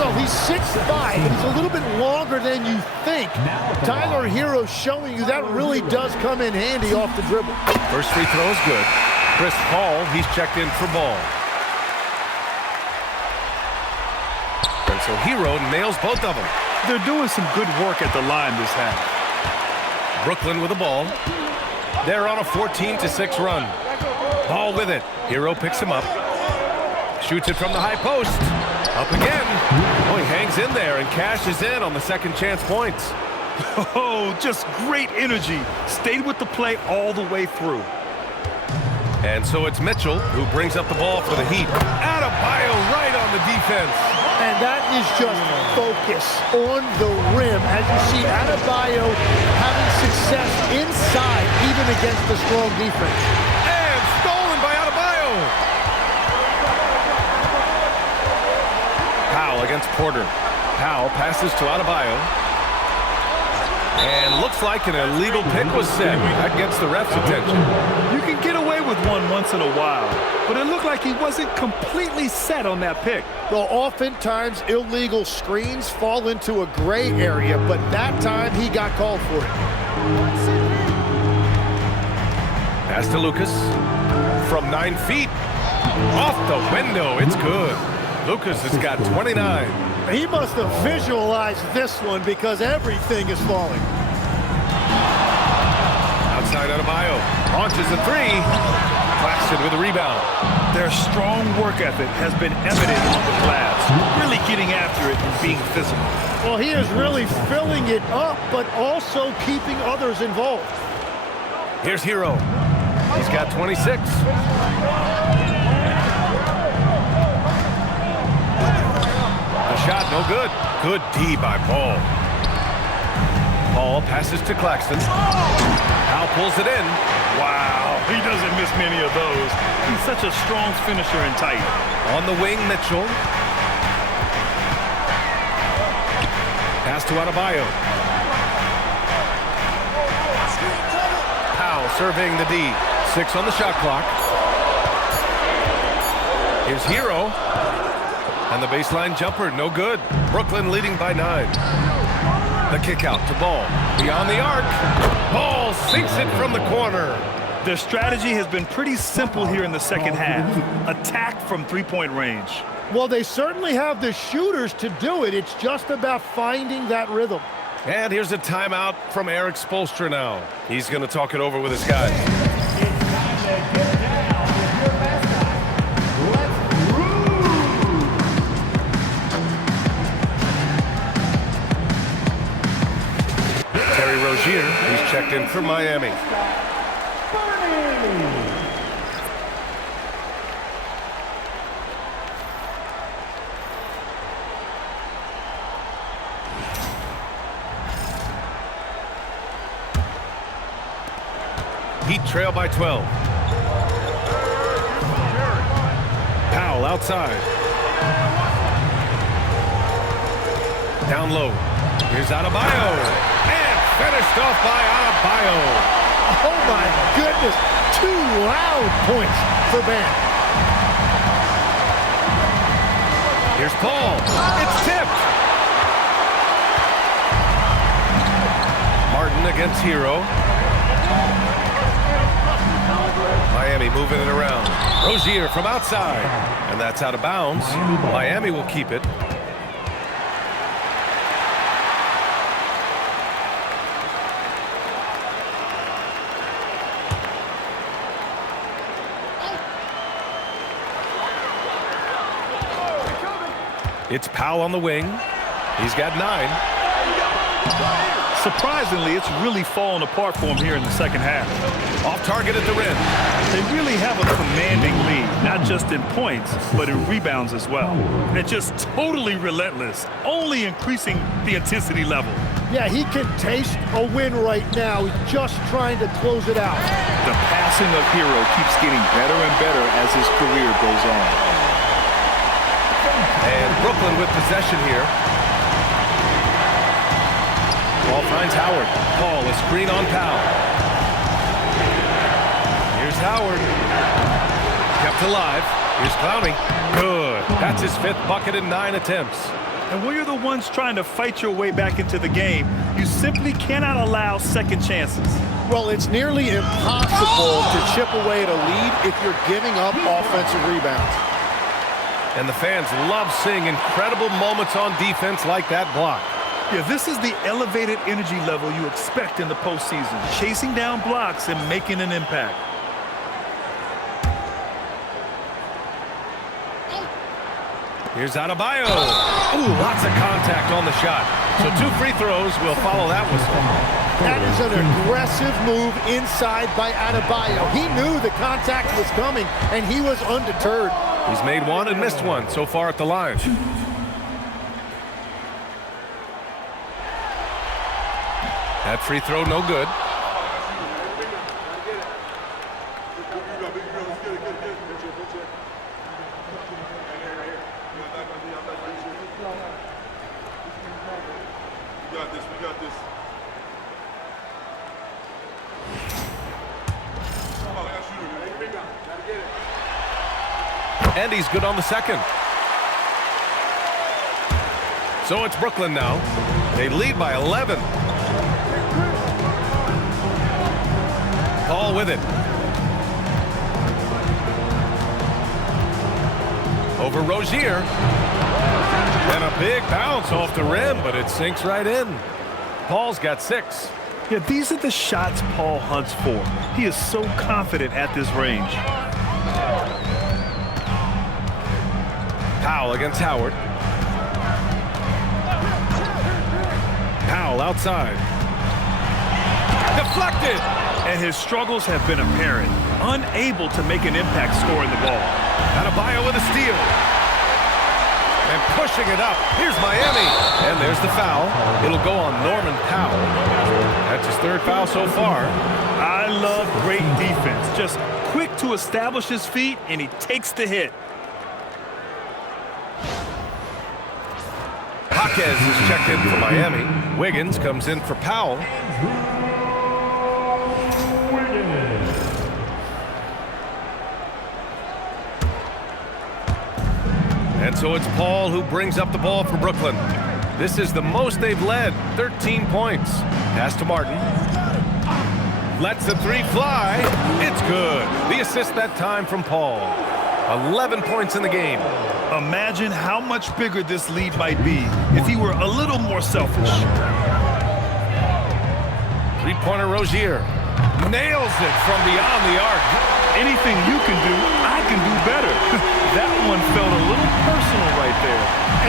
Well, he's 6'5", and he's a little bit longer than you think. Tyler HERRO showing you that really does come in handy off the dribble. First free throw is good. Chris Paul, he's checked in for Ball. And so HERRO nails both of them. They're doing some good work at the line this half. Brooklyn with the ball. They're on a 14-6 run. Ball with it. HERRO picks him up. Shoots it from the high post. Up again. Oh, he hangs in there and cashes in on the second chance points. Oh, just great energy. Stayed with the play all the way through. And so it's Mitchell who brings up the ball for the Heat. Adebayo right on the defense. And that is just focus on the rim as you see Adebayo having success inside even against the strong defense. And stolen by Adebayo. Powell against Porter. Powell passes to Adebayo. And looks like an illegal pick was set. That gets the ref's attention. You can get away with one once in a while, but it looked like he wasn't completely set on that pick. Well, oftentimes illegal screens fall into a gray area, but that time he got called for it. Pass to Lucas. From 9 feet. Off the window. It's good. Lucas has got 29. He must have visualized this one because everything is falling. Outside Adebayo. Launches a 3. Claxton with a rebound. Their strong work ethic has been evident on the glass. Really getting after it and being physical. Well, he is really filling it up, but also keeping others involved. Here's HERRO. He's got 26. The shot, no good. Good D by Paul. Paul passes to Claxton. Powell pulls it in. Wow, he doesn't miss many of those. He's such a strong finisher and tight. On the wing, Mitchell. Pass to Adebayo. Powell surveying the D. 6 on the shot clock. Here's HERRO. And the baseline jumper, no good. Brooklyn leading by 9. The kick out to Ball. Beyond the arc. Ball sinks it from the corner. Their strategy has been pretty simple here in the second half. Attack from three-point range. Well, they certainly have the shooters to do it. It's just about finding that rhythm. And here's a timeout from Eric Spoelstra now. He's going to talk it over with his guys. It's time to get down with your mascot. Let's groove! Terry Rozier, he's checked in for Miami. Heat trail by 12. Powell outside. Down low. Here's Adebayo. And finished off by Adebayo. Oh, my goodness. 2 loud points for Bam. Here's Paul. It's tipped. Martin against HERRO. Miami moving it around. Rozier from outside. And that's out of bounds. Miami will keep it. It's Powell on the wing. He's got 9. Surprisingly, it's really fallen apart for him here in the second half. Off target at the rim. They really have a commanding lead, not just in points, but in rebounds as well. And just totally relentless, only increasing the intensity level. Yeah, he can taste a win right now. He's just trying to close it out. The passing of HERRO keeps getting better and better as his career goes on. And Brooklyn with possession here. Ball finds Howard. Paul, a screen on Powell. Here's Howard. Kept alive. Here's Clowney. Good. That's his 5th bucket in 9 attempts. And when you're the ones trying to fight your way back into the game, you simply cannot allow second chances. Well, it's nearly impossible to chip away at a lead if you're giving up offensive rebounds. And the fans love seeing incredible moments on defense like that block. Yeah, this is the elevated energy level you expect in the postseason. Chasing down blocks and making an impact. Here's Adebayo. Ooh, lots of contact on the shot. So 2 free throws will follow that whistle. That is an aggressive move inside by Adebayo. He knew the contact was coming, and he was undeterred. He's made 1 and missed 1 so far at the line. That free throw no good. We got this. And he's good on the second. So it's Brooklyn now. They lead by 11. Paul with it. Over Rozier. And a big bounce off the rim, but it sinks right in. Paul's got 6. Yeah, these are the shots Paul hunts for. He is so confident at this range. Powell against Howard. Powell outside. Deflected! And his struggles have been apparent. Unable to make an impact scoring the ball. Adebayo with a steal. And pushing it up. Here's Miami. And there's the foul. It'll go on Norman Powell. That's his 3rd foul so far. I love great defense. Just quick to establish his feet, and he takes the hit. Jaquez is checked in for Miami. Wiggins comes in for Powell. And so it's Paul who brings up the ball for Brooklyn. This is the most they've led, 13 points. Pass to Martin. Lets the three fly. It's good. The assist that time from Paul. 11 points in the game. Imagine how much bigger this lead might be if he were a little more selfish. Three-pointer Rozier. Nails it from beyond the arc. Anything you can do, I can do better. That one felt a little personal right there.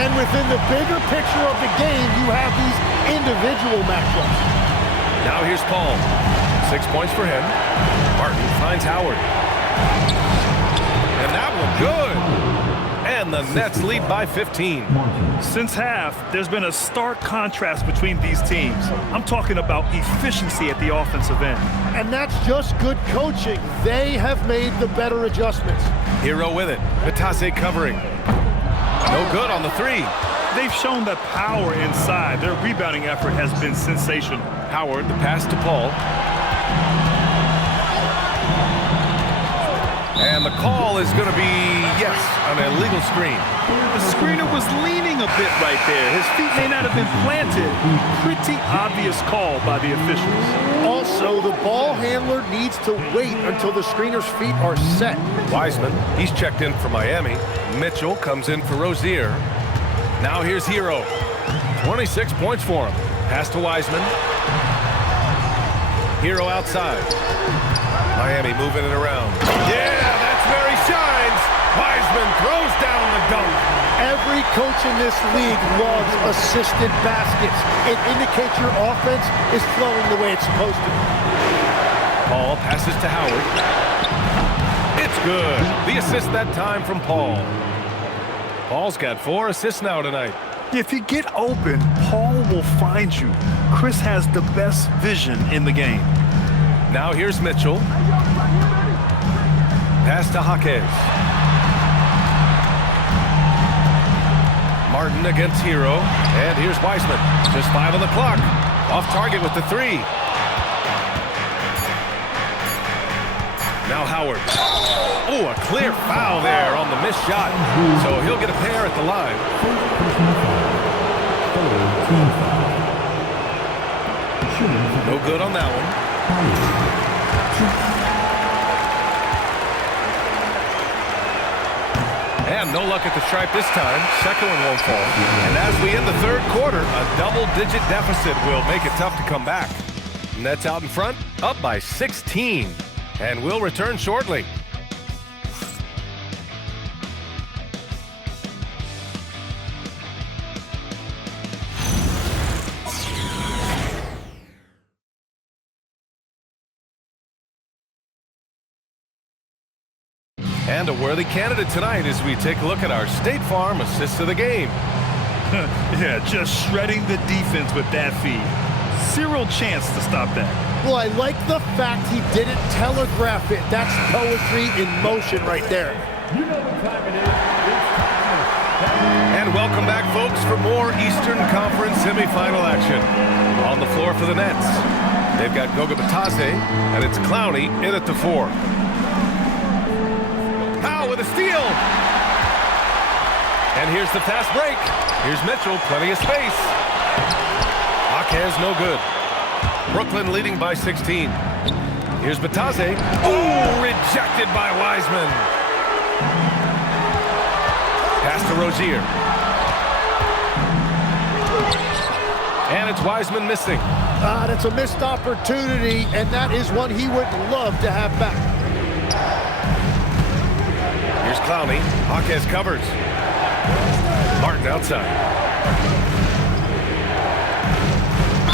And within the bigger picture of the game, you have these individual matchups. Now here's Paul. 6 points for him. Martin finds Howard. And that one good. And the Nets lead by 15. Since half, there's been a stark contrast between these teams. I'm talking about efficiency at the offensive end. And that's just good coaching. They have made the better adjustments. HERRO with it. Vitase covering. No good on the three. They've shown that power inside. Their rebounding effort has been sensational. Howard, the pass to Paul. And the call is going to be, yes, an illegal screen. The screener was leaning a bit right there. His feet may not have been planted. Pretty obvious call by the officials. Also, the ball handler needs to wait until the screener's feet are set. Wiseman, he's checked in for Miami. Mitchell comes in for Rozier. Now here's HERRO. 26 points for him. Pass to Wiseman. HERRO outside. Miami moving it around. Yeah, that's where he shines. Wiseman throws down the dunk. Every coach in this league loves assisted baskets. It indicates your offense is flowing the way it's supposed to. Paul passes to Howard. It's good. The assist that time from Paul. Paul's got 4 assists now tonight. If you get open, Paul will find you. Chris has the best vision in the game. Now here's Mitchell. Pass to Jaquez. Martin against HERRO. And here's Wiseman. Just 5 on the clock. Off target with the three. Now Howard. Oh, a clear foul there on the missed shot. So he'll get a pair at the line. No good on that one. And no luck at the stripe this time. Second one won't fall. And as we end the third quarter, a double-digit deficit will make it tough to come back. Nets out in front, up by 16. And we'll return shortly. And a worthy candidate tonight as we take a look at our State Farm assists of the game. Yeah, just shredding the defense with that feed. Zero chance to stop that. Well, I like the fact he didn't telegraph it. That's poetry in motion right there. You know what time it is. It's time. And welcome back, folks, for more Eastern Conference semifinal action. On the floor for the Nets, they've got Goga Bitadze, and it's Clowney in at the 4. Powell with a steal. And here's the fast break. Here's Mitchell, plenty of space. Jaquez, no good. Brooklyn leading by 16. Here's Bitadze. Oh, rejected by Wiseman. Pass to Rozier. And it's Wiseman missing. That's a missed opportunity, and that is one he would love to have back. Here's Clowney. Jaquez covers. Martin outside.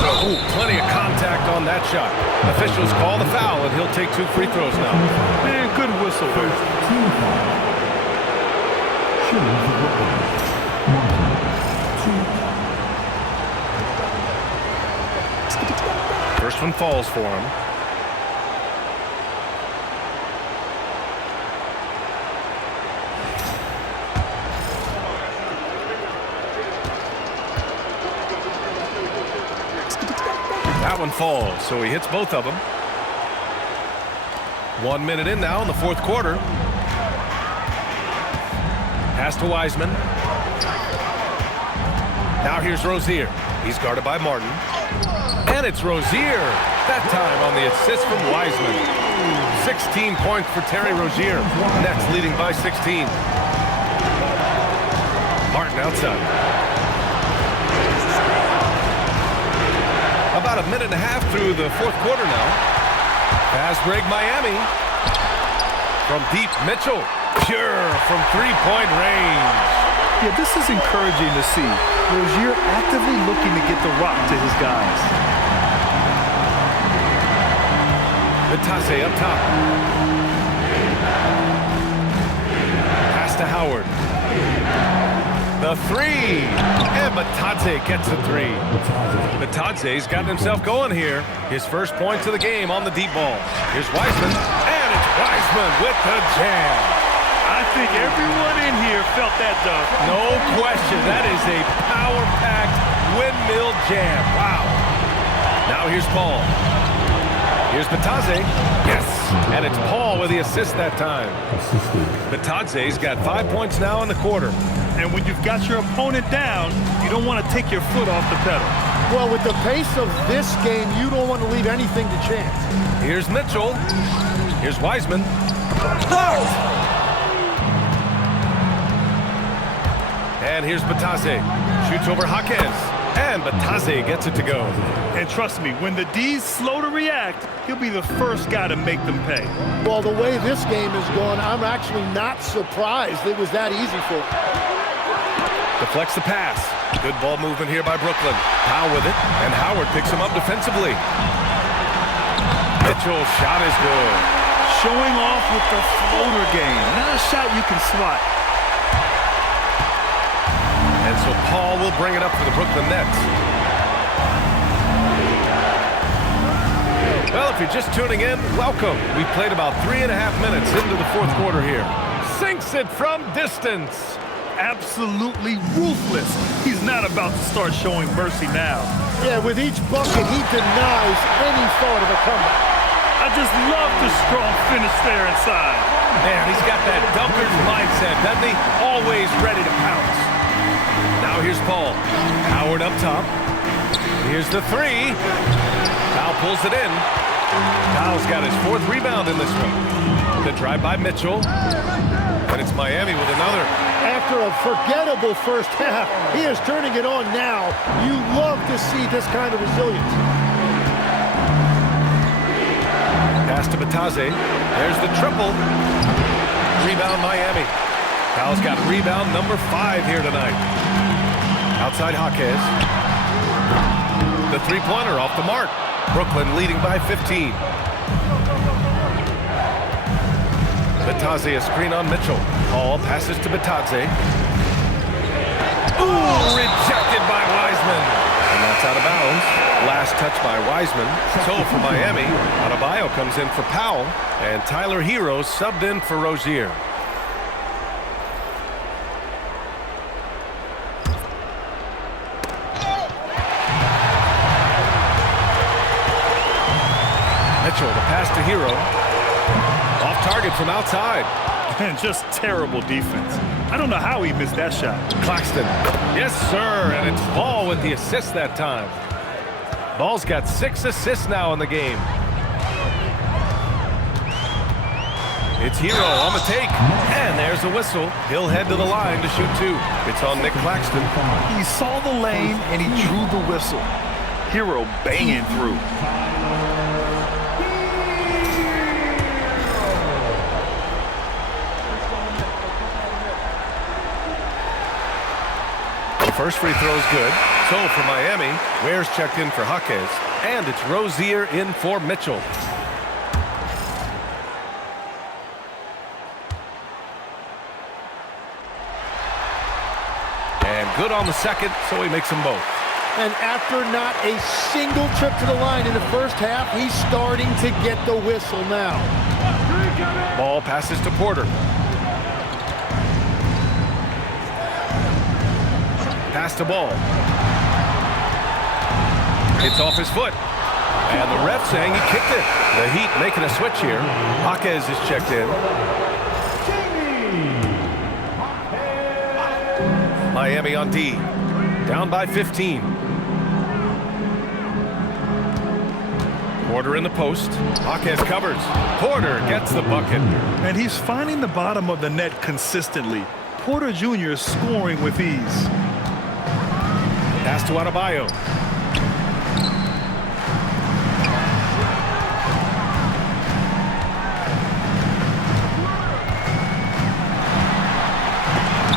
Oh, plenty of contact on that shot. Officials call the foul, and he'll take 2 free throws now. Man, good whistle. Team foul. Shooting for Brooklyn. 1, 2. First one falls for him. That one falls, so he hits both of them. 1 minute in now in the fourth quarter. Pass to Wiseman. Now here's Rozier. He's guarded by Martin. And it's Rozier. That time on the assist from Wiseman. 16 points for Terry Rozier. Nets leading by 16. Martin outside. About a minute and a half through the fourth quarter now. Fast break Miami. From deep, Mitchell. Pure from three-point range. Yeah, this is encouraging to see. Rozier actively looking to get the rock to his guys. Vitase up top. Pass to Howard. The three. And Vitase gets the three. Vitase's gotten himself going here. His first points of the game on the deep ball. Here's Wiseman. And it's Wiseman with the jam. I think everyone in here felt that dunk. No question. That is a power-packed windmill jam. Wow. Now here's Paul. Here's Vitase. Yes. And it's Paul with the assist that time. Vitase's got 5 points now in the quarter. And when you've got your opponent down, you don't want to take your foot off the pedal. Well, with the pace of this game, you don't want to leave anything to chance. Here's Mitchell. Here's Wiseman. Blocked! And here's Vitase. Shoots over Jaquez. And Vitase gets it to go. And trust me, when the D's slow to react, he'll be the first guy to make them pay. Well, the way this game is going, I'm actually not surprised it was that easy for him. Deflects the pass. Good ball movement here by Brooklyn. Powell with it, and Howard picks him up defensively. Mitchell's shot is good. Showing off with the floater game. Not a shot you can swat. And so Paul will bring it up for the Brooklyn Nets. Well, if you're just tuning in, welcome. We played about 3.5 minutes into the fourth quarter here. Sinks it from distance. Absolutely ruthless. He's not about to start showing mercy now. Yeah, with each bucket, he denies any thought of a comeback. I just love the strong finish there inside. Man, he's got that dunker's mindset, doesn't he? Always ready to pounce. Now here's Paul. Howard up top. Here's the three. Powell pulls it in. Powell's got his fourth rebound in this one. The drive by Mitchell. And it's Miami with another. After a forgettable first half, he is turning it on now. You love to see this kind of resilience. Pass to Vitase. There's the triple. Rebound Miami. Powell's got rebound number 5 here tonight. Outside Jaquez. The three-pointer off the mark. Brooklyn leading by 15. Vitase a screen on Mitchell. Paul passes to Vitase. Ooh, rejected by Wiseman. And that's out of bounds. Last touch by Wiseman. So for Miami, Adebayo comes in for Powell. And Tyler HERRO subbed in for Rozier. Mitchell, the pass to HERRO. Off target from outside. And just terrible defense. I don't know how he missed that shot. Claxton. Yes, sir. And it's Ball with the assist that time. Ball's got 6 assists now in the game. It's HERRO on the take. And there's a whistle. He'll head to the line to shoot 2. It's on Nick Claxton. He saw the lane and he drew the whistle. HERRO banging through. First free throw is good. So for Miami, Ware's checked in for Jaquez. And it's Rozier in for Mitchell. And good on the second, so he makes them both. And after not a single trip to the line in the first half, he's starting to get the whistle now. Ball passes to Porter. Pass to Ball. It's off his foot. And the ref saying he kicked it. The Heat making a switch here. Jaquez is checked in. Miami on D. Down by 15. Porter in the post. Jaquez covers. Porter gets the bucket. And he's finding the bottom of the net consistently. Porter Jr. is scoring with ease. Pass to Adebayo.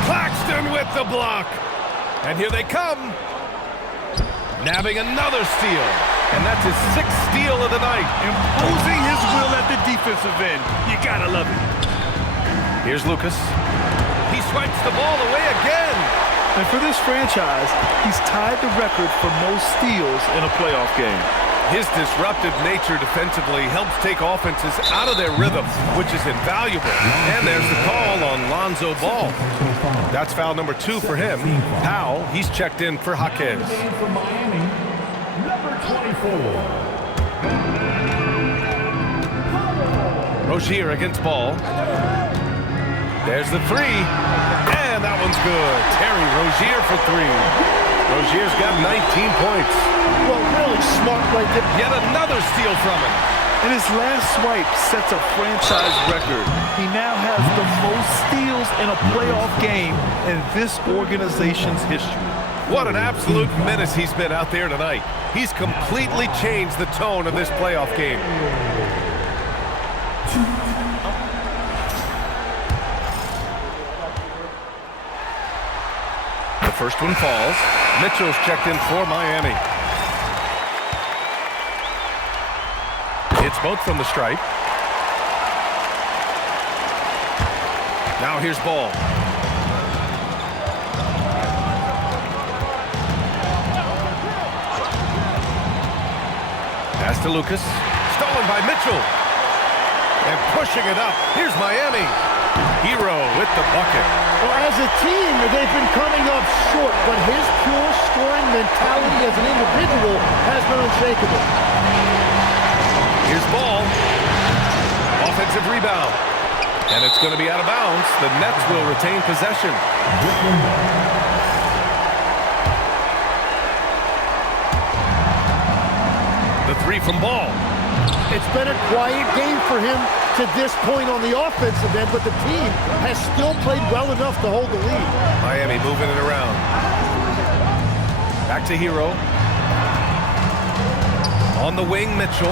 Claxton with the block. And here they come. Nabbing another steal. And that's his 6th steal of the night. Imposing his will at the defensive end. You gotta love it. Here's Lucas. He swipes the ball away again. And for this franchise, he's tied the record for most steals in a playoff game. His disruptive nature defensively helps take offenses out of their rhythm, which is invaluable. And there's the call on Lonzo Ball. That's foul number 2 for him. Powell, he's checked in for Jaquez. For Miami, number 24. Rozier against Ball. There's the 3. And that one's good. Terry Rozier for 3. Rozier's got 19 points. Well, really smart right there. Yet another steal from him. And his last swipe sets a franchise record. He now has the most steals in a playoff game in this organization's history. What an absolute menace he's been out there tonight. He's completely changed the tone of this playoff game. The first one falls. Mitchell's checked in for Miami. It's both from the stripe. Now here's Ball. Pass to Lucas. Stolen by Mitchell. And pushing it up. Here's Miami. HERRO with the bucket. Well, as a team, they've been coming up short, but his pure scoring mentality as an individual has been unshakable. Here's Ball. Offensive rebound. And it's going to be out of bounds. The Nets will retain possession. The 3 from Ball. It's been a quiet game for him to this point on the offensive end, but the team has still played well enough to hold the lead. Miami moving it around. Back to HERRO. On the wing, Mitchell.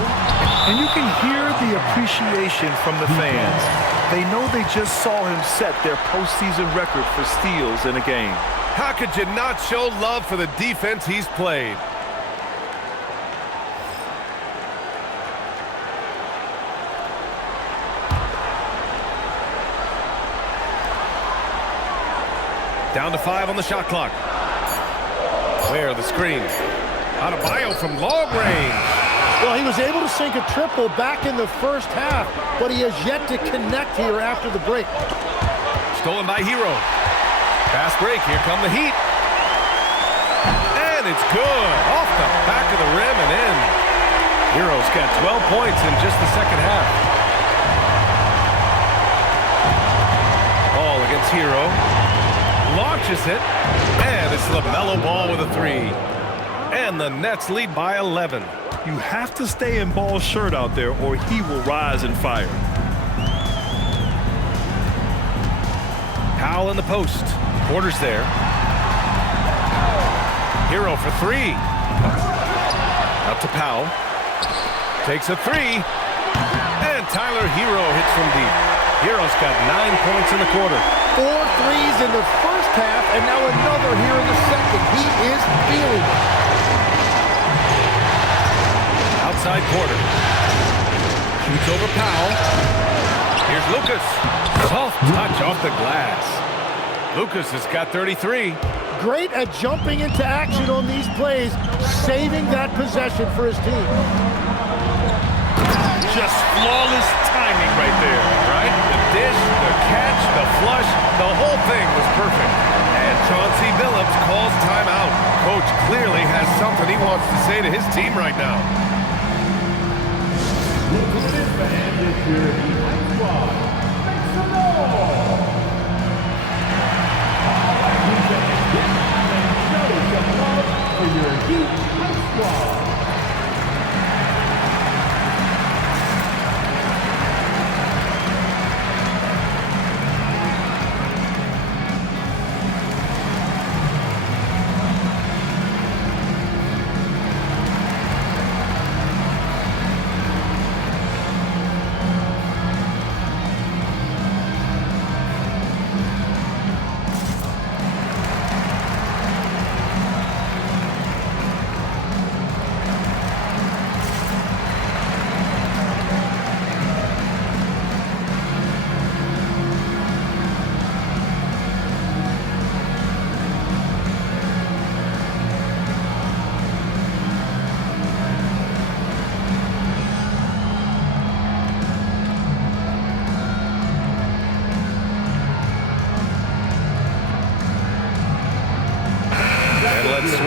And you can hear the appreciation from the fans. They know they just saw him set their postseason record for steals in a game. How could you not show love for the defense he's played? Down to 5 on the shot clock. Where the screen? Adebayo from long range. Well, he was able to sink a triple back in the first half, but he has yet to connect here after the break. Stolen by HERRO. Fast break. Here come the Heat. And it's good. Off the back of the rim and in. HERRO's got 12 points in just the second half. Ball against HERRO. Launches it. And it's LaMelo Ball with a 3. And the Nets lead by 11. You have to stay in Ball's shirt out there or he will rise and fire. Powell in the post. Porter's there. HERRO for 3. Out to Powell. Takes a 3. And Tyler HERRO hits from deep. HERRO's got 9 points in the quarter. 4 threes in the first half, and now another here in the second. He is feeling it. Outside Porter. Shoots over Powell. Here's Lucas. Soft touch off the glass. Lucas has got 33. Great at jumping into action on these plays, saving that possession for his team. Just flawless timing right there. Right? The dish, the catch, the flush, the whole thing was perfect. And Chauncey Billups calls timeout. Coach clearly has something he wants to say to his team right now. Look at this man, this year, the High Squad. Make some noise! All right, you guys, get out and show some love for your Heat High Squad.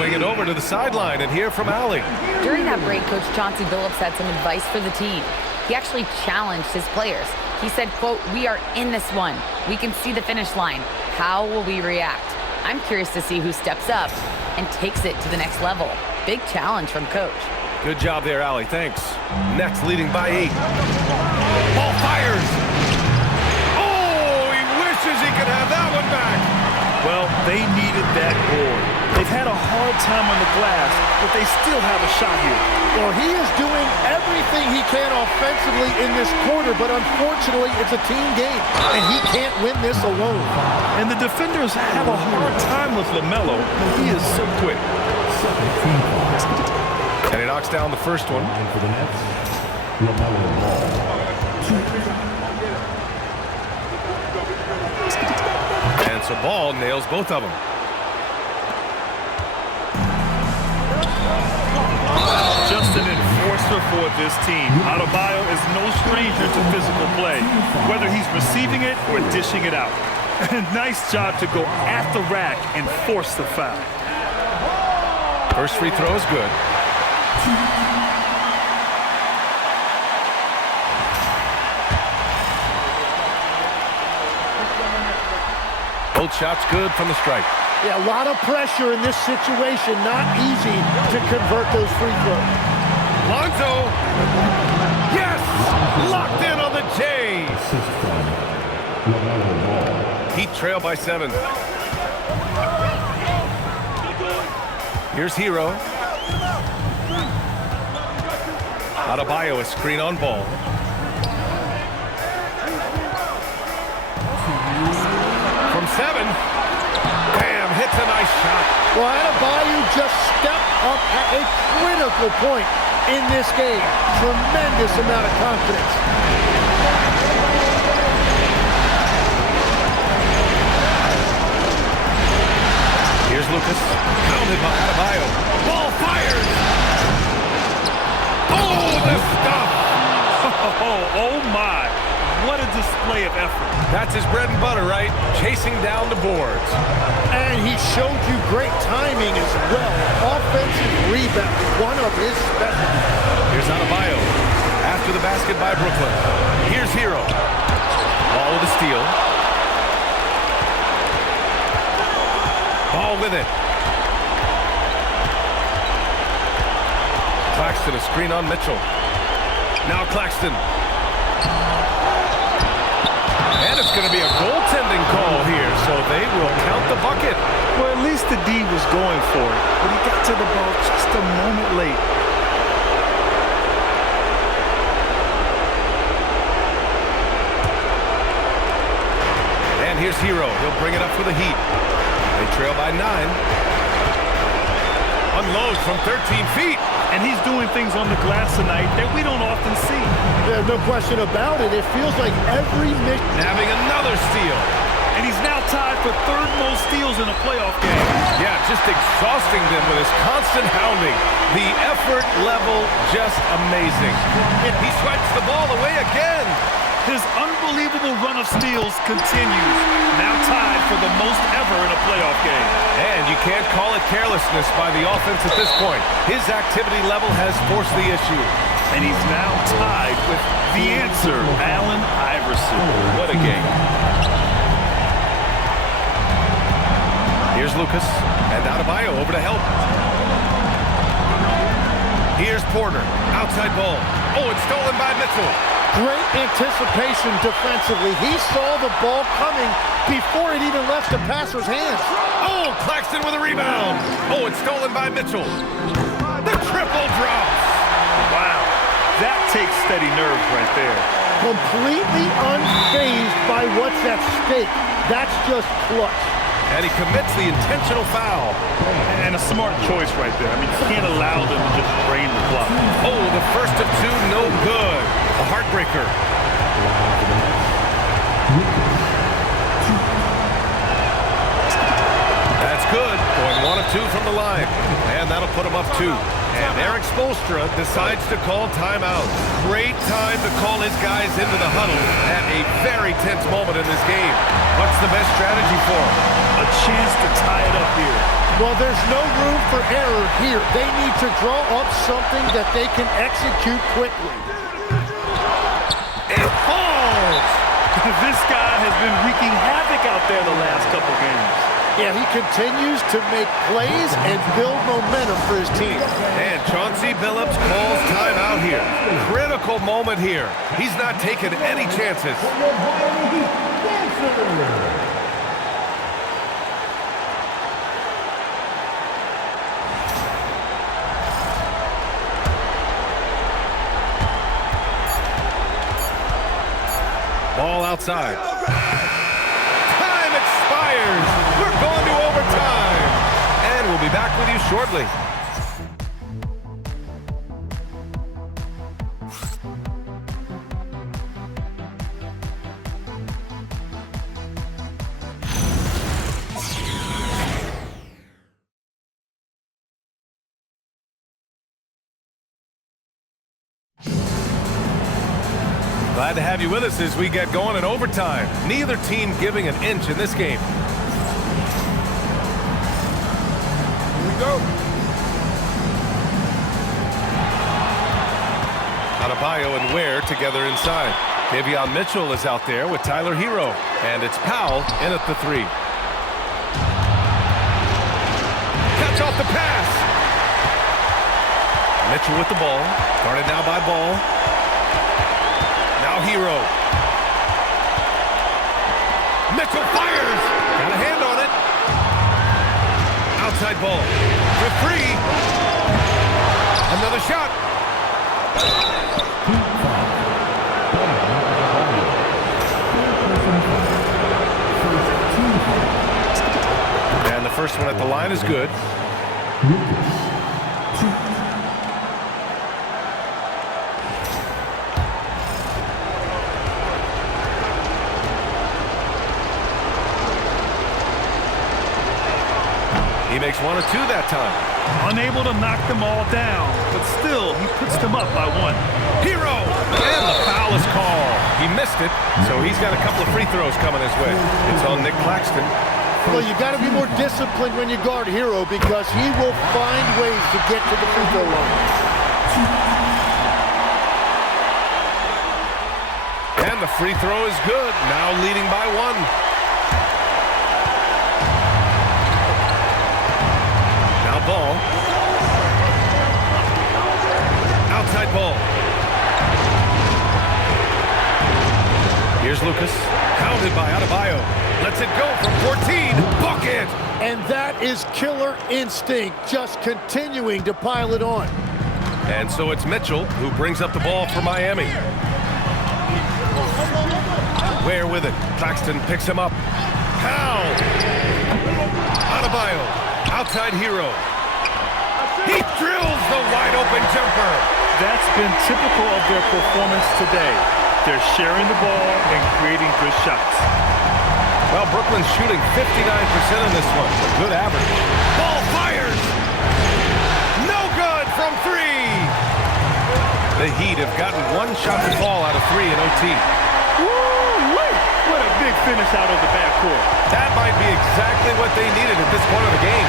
swing it over to the sideline and hear from Allie. During that break, Coach Chauncey Billups had some advice for the team. He actually challenged his players. He said, quote, "We are in this one. We can see the finish line. How will we react?" I'm curious to see who steps up and takes it to the next level. Big challenge from Coach. Good job there, Allie. Thanks. Nets leading by 8. Ball fires. Oh, he wishes he could have that one back. Well, they needed that board. They've had a hard time on the glass, but they still have a shot here. Well, he is doing everything he can offensively in this quarter, but unfortunately, it's a team game, and he can't win this alone. And the defenders have a hard time with LaMelo. He is so quick. And he knocks down the first one. For the Nets, LaMelo Ball. And so Ball nails both of them. Just an enforcer for this team. Adebayo is no stranger to physical play, whether he's receiving it or dishing it out. Nice job to go at the rack and force the foul. First free throw is good. Both shots good from the stripe. Yeah, a lot of pressure in this situation. Not easy to convert those free throws. Lonzo. Yes! Locked in on the J. Assist from LaMelo Ball. Heat trail by 7. Here's HERRO. Adebayo, a screen on Ball. From 7. Bam, hits a nice shot. Well, Adebayo just stepped up at a critical point in this game. Tremendous amount of confidence. Here's Lucas. Pounded by Adebayo. Ball fires. Oh, the stuff. Oh my. What a display of effort. That's his bread and butter, right? Chasing down the boards. And he showed you great timing as well. Offensive rebound, one of his specialties. Here's Adebayo. After the basket by Brooklyn. Here's HERRO. Ball with a steal. Ball with it. Claxton, a screen on Mitchell. Now Claxton. And it's going to be a goaltending call here, so they will count the bucket. Well, at least the D was going for it, but he got to the ball just a moment late. And here's HERRO. He'll bring it up for the Heat. They trail by 9. Unloads from 13 feet. And he's doing things on the glass tonight that we don't often see. There's no question about it. It feels like every mission. Having another steal. And he's now tied for third most steals in a playoff game. Yeah, just exhausting them with his constant hounding. The effort level just amazing. He swipes the ball away again. His unbelievable run of steals continues. Now tied for the most ever in a playoff game. And you can't call it carelessness by the offense at this point. His activity level has forced the issue. And he's now tied with the answer, Allen Iverson. What a game. Here's Lucas, and Adebayo over to help. Here's Porter, outside ball. Oh, it's stolen by Mitchell. Great anticipation defensively. He saw the ball coming before it even left the passer's hands. Oh, Claxton with a rebound. Oh, it's stolen by Mitchell. The triple drops. Wow, that takes steady nerves right there. Completely unfazed by what's at stake. That's just clutch. And he commits the intentional foul. And a smart choice right there. I mean, you can't allow them to just drain the clock. Oh, the first of 2, no good. A heartbreaker. That's good. Going 1 of 2 from the line. And that'll put him up 2. And Eric Spoelstra decides to call timeout. Great time to call his guys into the huddle at a very tense moment in this game. But What's the best strategy for him? A chance to tie it up here. Well, there's no room for error here. They need to draw up something that they can execute quickly. It falls! This guy has been wreaking havoc out there the last couple games. Yeah, he continues to make plays and build momentum for his team. And Chauncey Billups calls timeout here. Critical moment here. He's not taking any chances. Ball outside. Time expires. We're going to overtime. And we'll be back with you shortly. Glad to have you with us as we get going in overtime. Neither team giving an inch in this game. Here we go. Adebayo and Ware together inside. Davion Mitchell is out there with Tyler HERRO. And it's Powell in at the 3. Catch off the pass. Mitchell with the ball. Guarded now by Ball. Now HERRO. Mitchell fires. Got a hand on it. Outside ball. For 3. Another shot. And the first one at the line is good. He makes 1 or 2 that time. Unable to knock them all down, but still, he puts them up by 1. HERRO! And the foul is called. He missed it, so he's got a couple of free throws coming his way. It's on Nick Claxton. Well, you got to be more disciplined when you guard HERRO because he will find ways to get to the free throw line. And the free throw is good. Now leading by 1. Ball. Outside ball. Here's Lucas. Pounded by Adebayo. Lets it go from 14. Bucket! And that is killer instinct, just continuing to pile it on. And so it's Mitchell who brings up the ball for Miami. Ware with it. Claxton picks him up. Powell. Adebayo. Outside HERRO. He drills the wide-open jumper. That's been typical of their performance today. They're sharing the ball and creating good shots. Well, Brooklyn's shooting 59% in this one. A good average. Ball fires. No good from 3. The Heat have gotten 1 shot to fall out of 3 in OT. Woo-wee! What a big finish out of the backcourt. That might be exactly what they needed at this point of the game.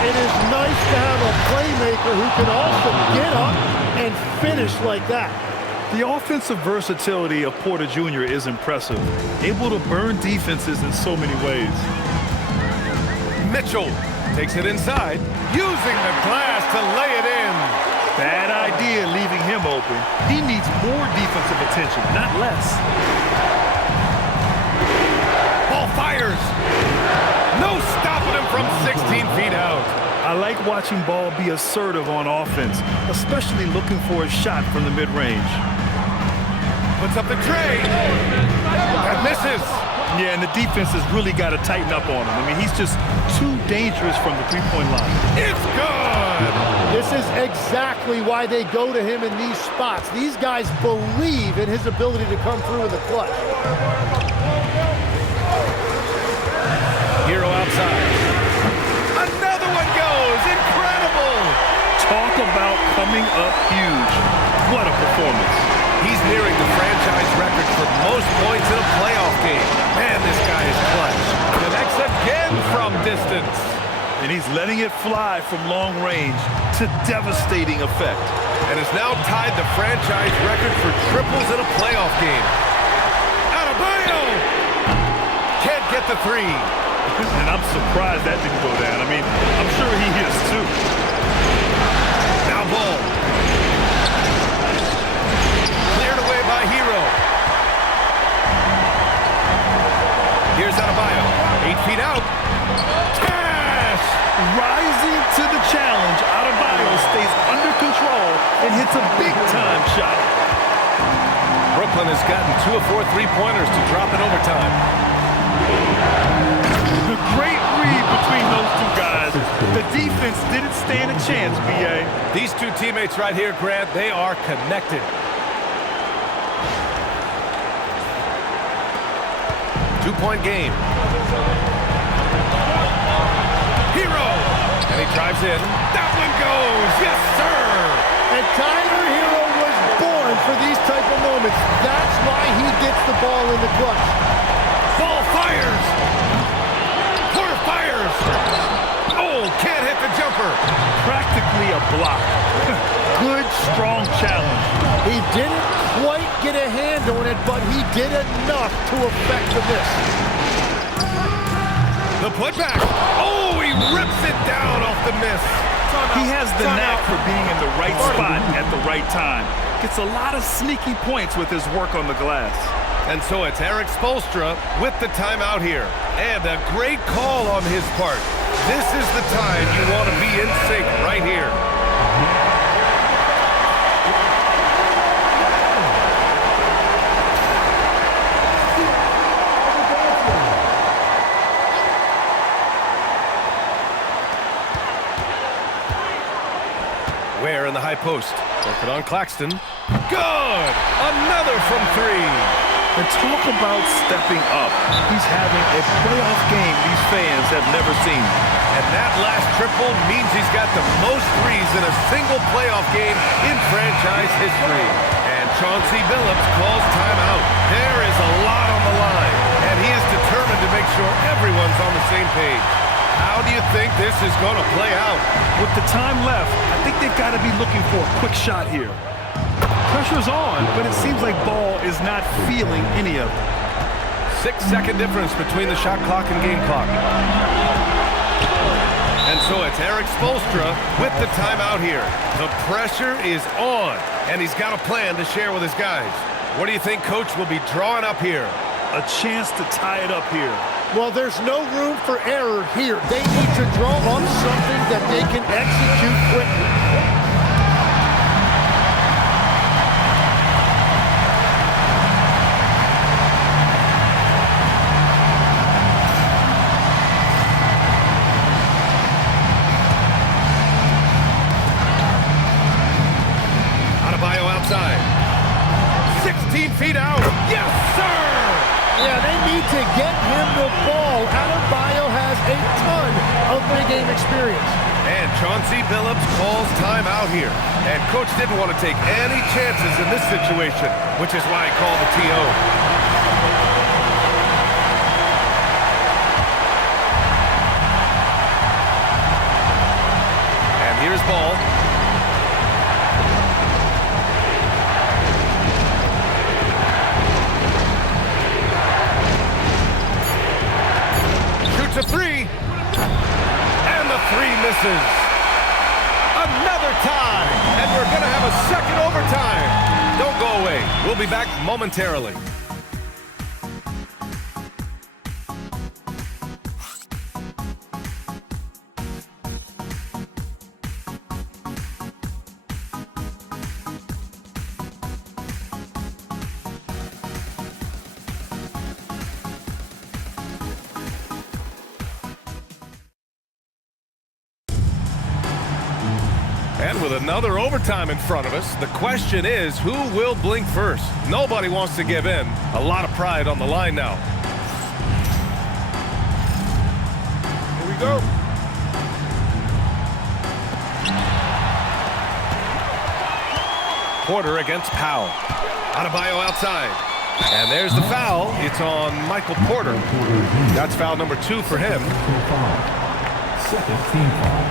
It is nice to have a playmaker who can also get up and finish like that. The offensive versatility of Porter Jr. is impressive. Able to burn defenses in so many ways. Mitchell takes it inside, using the glass to lay it in. Bad idea leaving him open. He needs more defensive attention, not less. Ball fires. No stopping him from 16 feet out. I like watching Ball be assertive on offense, especially looking for a shot from the mid-range. Puts up the tray. That misses. Yeah, and the defense has really got to tighten up on him. I mean, he's just too dangerous from the three-point line. It's good. This is exactly why they go to him in these spots. These guys believe in his ability to come through in the clutch. HERRO outside. Another one goes. Incredible. Talk about coming up huge. What a performance. He's nearing the franchise record for most points in a playoff game. Man, this guy is clutch. And he's letting it fly from long range to devastating effect. And has now tied the franchise record for triples in a playoff game. Adebayo! Can't get the three. And I'm surprised that didn't go down. I mean, I'm sure he is too. Now ball. Cleared away by HERRO. Here's Adebayo. 8 feet out. Cash! Rising to the challenge, Adebayo stays under control and hits a big-time shot. Brooklyn has gotten 2 of 4 3-pointers to drop in overtime. The great read between those two guys. The defense didn't stand a chance, B.A. These two teammates right here, Grant, they are connected. 2-point game. HERRO! And he drives in. That one goes! Yes, sir! And Tyler HERRO was born for these type of moments. That's why he gets the ball in the clutch. Ball fires! Porter fires! Oh, can't hit the jumper. Practically a block. Good, strong challenge. He didn't quite get a hand on it, but he did enough to affect the miss. The putback. Oh, he rips it down off the miss. He has the knack for being in the right spot at the right time. Gets a lot of sneaky points with his work on the glass. And so it's Erik Spoelstra with the timeout here. And a great call on his part. This is the time you want to be in sync right here. Ware in the high post. Working on Claxton. Good! Another from 3. And talk about stepping up. He's having a playoff game these fans have never seen. And that last triple means he's got the most threes in a single playoff game in franchise history. And Chauncey Billups calls timeout. There is a lot on the line, and he is determined to make sure everyone's on the same page. How do you think this is going to play out? With the time left, I think they've got to be looking for a quick shot here. Pressure's on, but it seems like Ball is not feeling any of it. 6-second difference between the shot clock and game clock. And so it's Erik Spoelstra with the timeout here. The pressure is on, and he's got a plan to share with his guys. What do you think Coach will be drawing up here? A chance to tie it up here. Well, there's no room for error here. They need to draw up something that they can execute quickly. Adebayo outside. 16 feet out. Yes, sir! Yeah, they need to get him the ball. Adebayo has a ton of big game experience. And Chauncey Billups calls timeout here. And Coach didn't want to take any chances in this situation, which is why he called the TO. And here's Ball. A 3, and the 3 misses. Another tie, and we're going to have a second overtime. Don't go away. We'll be back momentarily. And with another overtime in front of us, the question is, who will blink first? Nobody wants to give in. A lot of pride on the line now. Here we go. Porter against Powell. Adebayo outside. And there's the foul. It's on Michael Porter. That's foul number 2 for him. second team foul.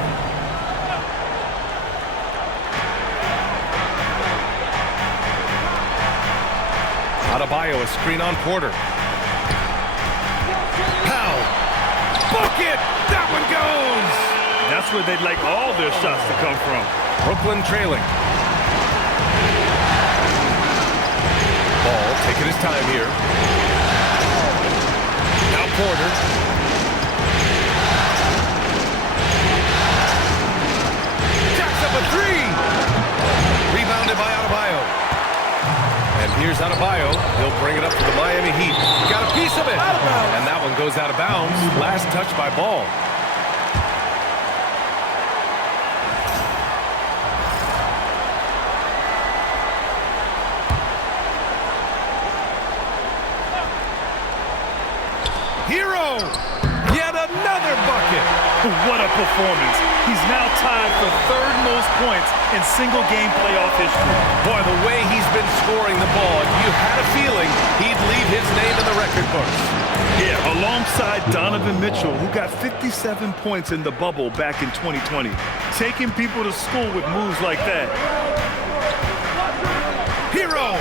Adebayo, a screen on Porter. Powell. Book it! That one goes! That's where they'd like all their shots to come from. Brooklyn trailing. Ball taking his time here. Now Porter. Jacks up a three! Rebounded by Adebayo. And here's Adebayo. He'll bring it up to the Miami Heat. Got a piece of it. And that one goes out of bounds. Last touch by Ball. HERRO! Yet another bucket! What a performance. He's now tied for third most points in single-game playoff history. Boy, the way he's been scoring the ball, you had a feeling he'd leave his name in the record books. Yeah, alongside Donovan Mitchell, who got 57 points in the bubble back in 2020. Taking people to school with moves like that. HERRO!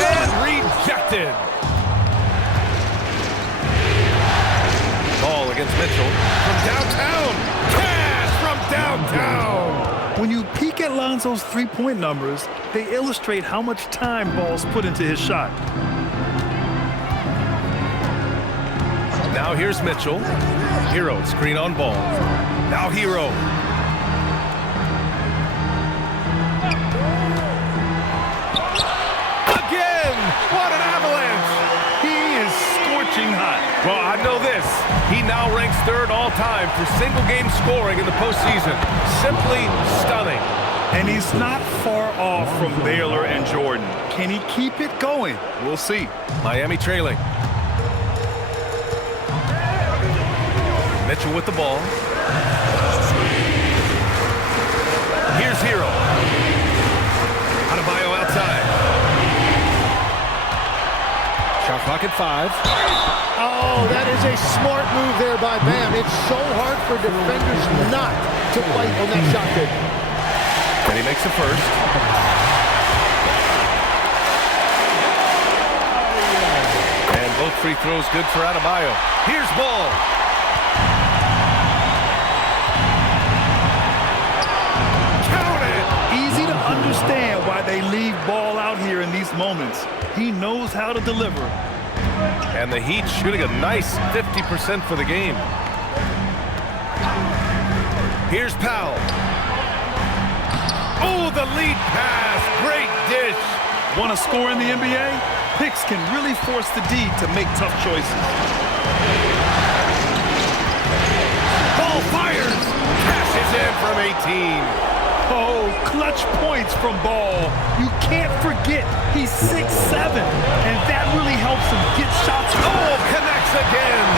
And rejected! Ball against Mitchell from downtown. Cash from downtown. When you peek at Lonzo's three-point numbers, they illustrate how much time Ball's put into his shot. Now here's Mitchell. HERRO, screen on Ball. Now HERRO. Again! What an avalanche! He is scorching hot. Well, I know this. He now ranks third all-time for single-game scoring in the postseason. Simply stunning. And he's not far off from Baylor and Jordan. Can he keep it going? We'll see. Miami trailing. Mitchell with the ball. Here's HERRO. Adebayo outside. Shot clock at 5. Oh, that is a smart move there by Bam. It's so hard for defenders not to fight on that shot pick. And he makes the first. And both free throws good for Adebayo. Here's Ball. Count it! Easy to understand why they leave Ball out here in these moments. He knows how to deliver. And the Heat shooting a nice 50% for the game. Here's Powell. Oh, the lead pass. Great dish. Want to score in the NBA? Picks can really force the D to make tough choices. Ball fires. Cashes in from 18. Oh, clutch points from Ball. You can't forget he's 6'7", and that really helps him get shots. Oh, connects again.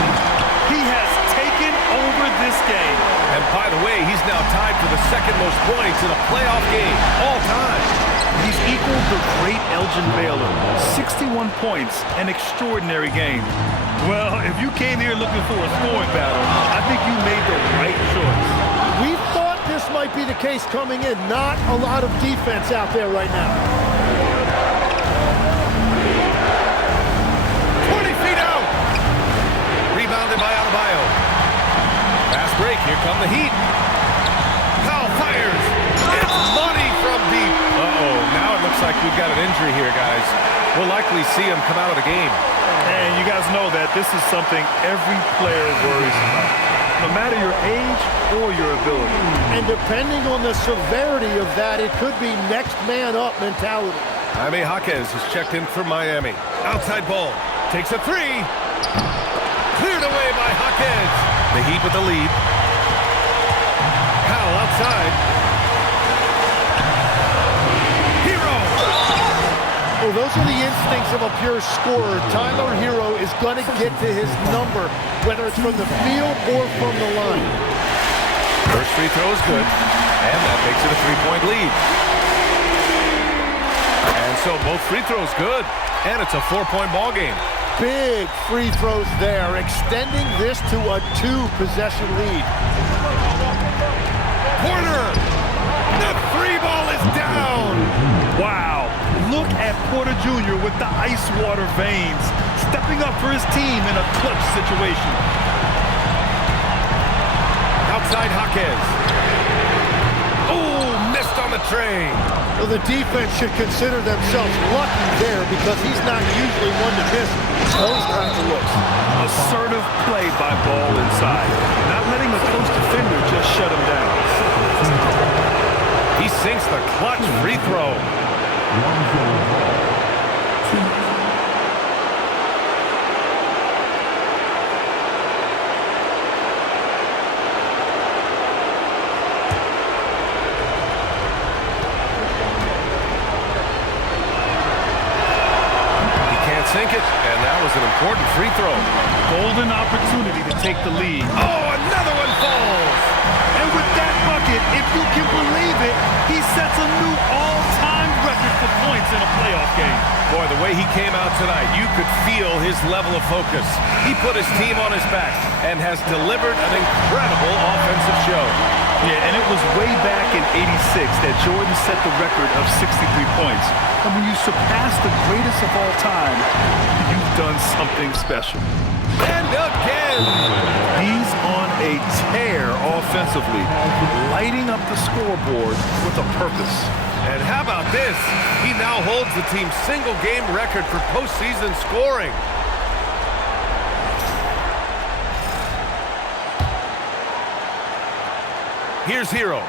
He has taken over this game. And by the way, he's now tied for the second most points in a playoff game all time. He's equaled the great Elgin Baylor. 61 points, an extraordinary game. Well, if you came here looking for a scoring battle, I think you made the right choice. We thought this might be the case coming in. Not a lot of defense out there right now. 20 feet out. Rebounded by Adebayo. Fast break. Here come the Heat. Powell fires. It's money from deep. Uh-oh. Now it looks like we've got an injury here, guys. We'll likely see him come out of the game. And you guys know that this is something every player worries about, no matter your age or your ability. And depending on the severity of that, it could be next man up mentality. Jaime Jaquez is checked in for Miami. Outside Ball. Takes a three. Cleared away by Jaquez. The Heat with the lead. Powell outside. HERRO. Well, those are the instincts of a pure scorer. Tyler HERRO is going to get to his number, whether it's from the field or from the line. First free throw is good, and that makes it a three-point lead. And so both free throws good, and it's a 4-point ball game. Big free throws there, extending this to a 2-possession lead. Porter! The three ball is down! Wow, look at Porter Jr. with the ice water veins, stepping up for his team in a clutch situation. Outside Jaquez. Oh, missed on the train. Well, the defense should consider themselves lucky there because he's not usually one to miss those kinds of looks. Assertive play by Ball inside, not letting a close defender just shut him down. He sinks the clutch free throw. Sink it, and that was an important free throw. Golden opportunity to take the lead. Oh, another one falls! And with that bucket, if you can believe it, he sets a new all-time record for points in a playoff game. Boy, the way he came out tonight, you could feel his level of focus. He put his team on his back and has delivered an incredible offensive show. Yeah, and it was way back in '86 that Jordan set the record of 63 points. And when you surpass the greatest of all time, you've done something special. And again! He's on a tear offensively, lighting up the scoreboard with a purpose. And how about this? He now holds the team's single-game record for postseason scoring. Here's HERRO.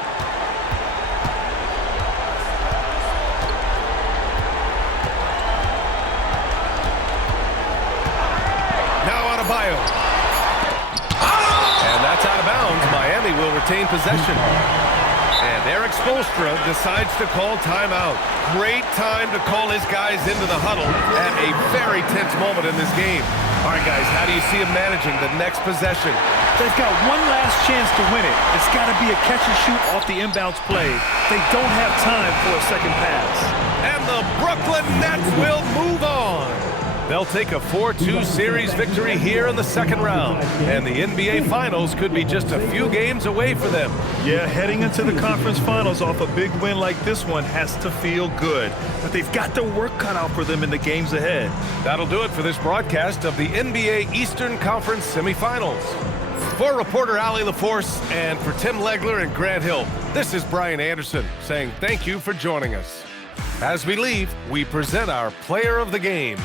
Now out of Bio. And that's out of bounds. Miami will retain possession. And Eric Spoelstra decides to call timeout. Great time to call his guys into the huddle at a very tense moment in this game. All right, guys, how do you see him managing the next possession? They've got one last chance to win it. It's got to be a catch and shoot off the inbounds play. They don't have time for a second pass. And the Brooklyn Nets will move on. They'll take a 4-2 series victory here in the second round. And the NBA Finals could be just a few games away for them. Yeah, heading into the conference finals off a big win like this one has to feel good. But they've got their work cut out for them in the games ahead. That'll do it for this broadcast of the NBA Eastern Conference semifinals. For reporter Allie LaForce and for Tim Legler and Grant Hill, this is Brian Anderson saying thank you for joining us. As we leave, we present our player of the game.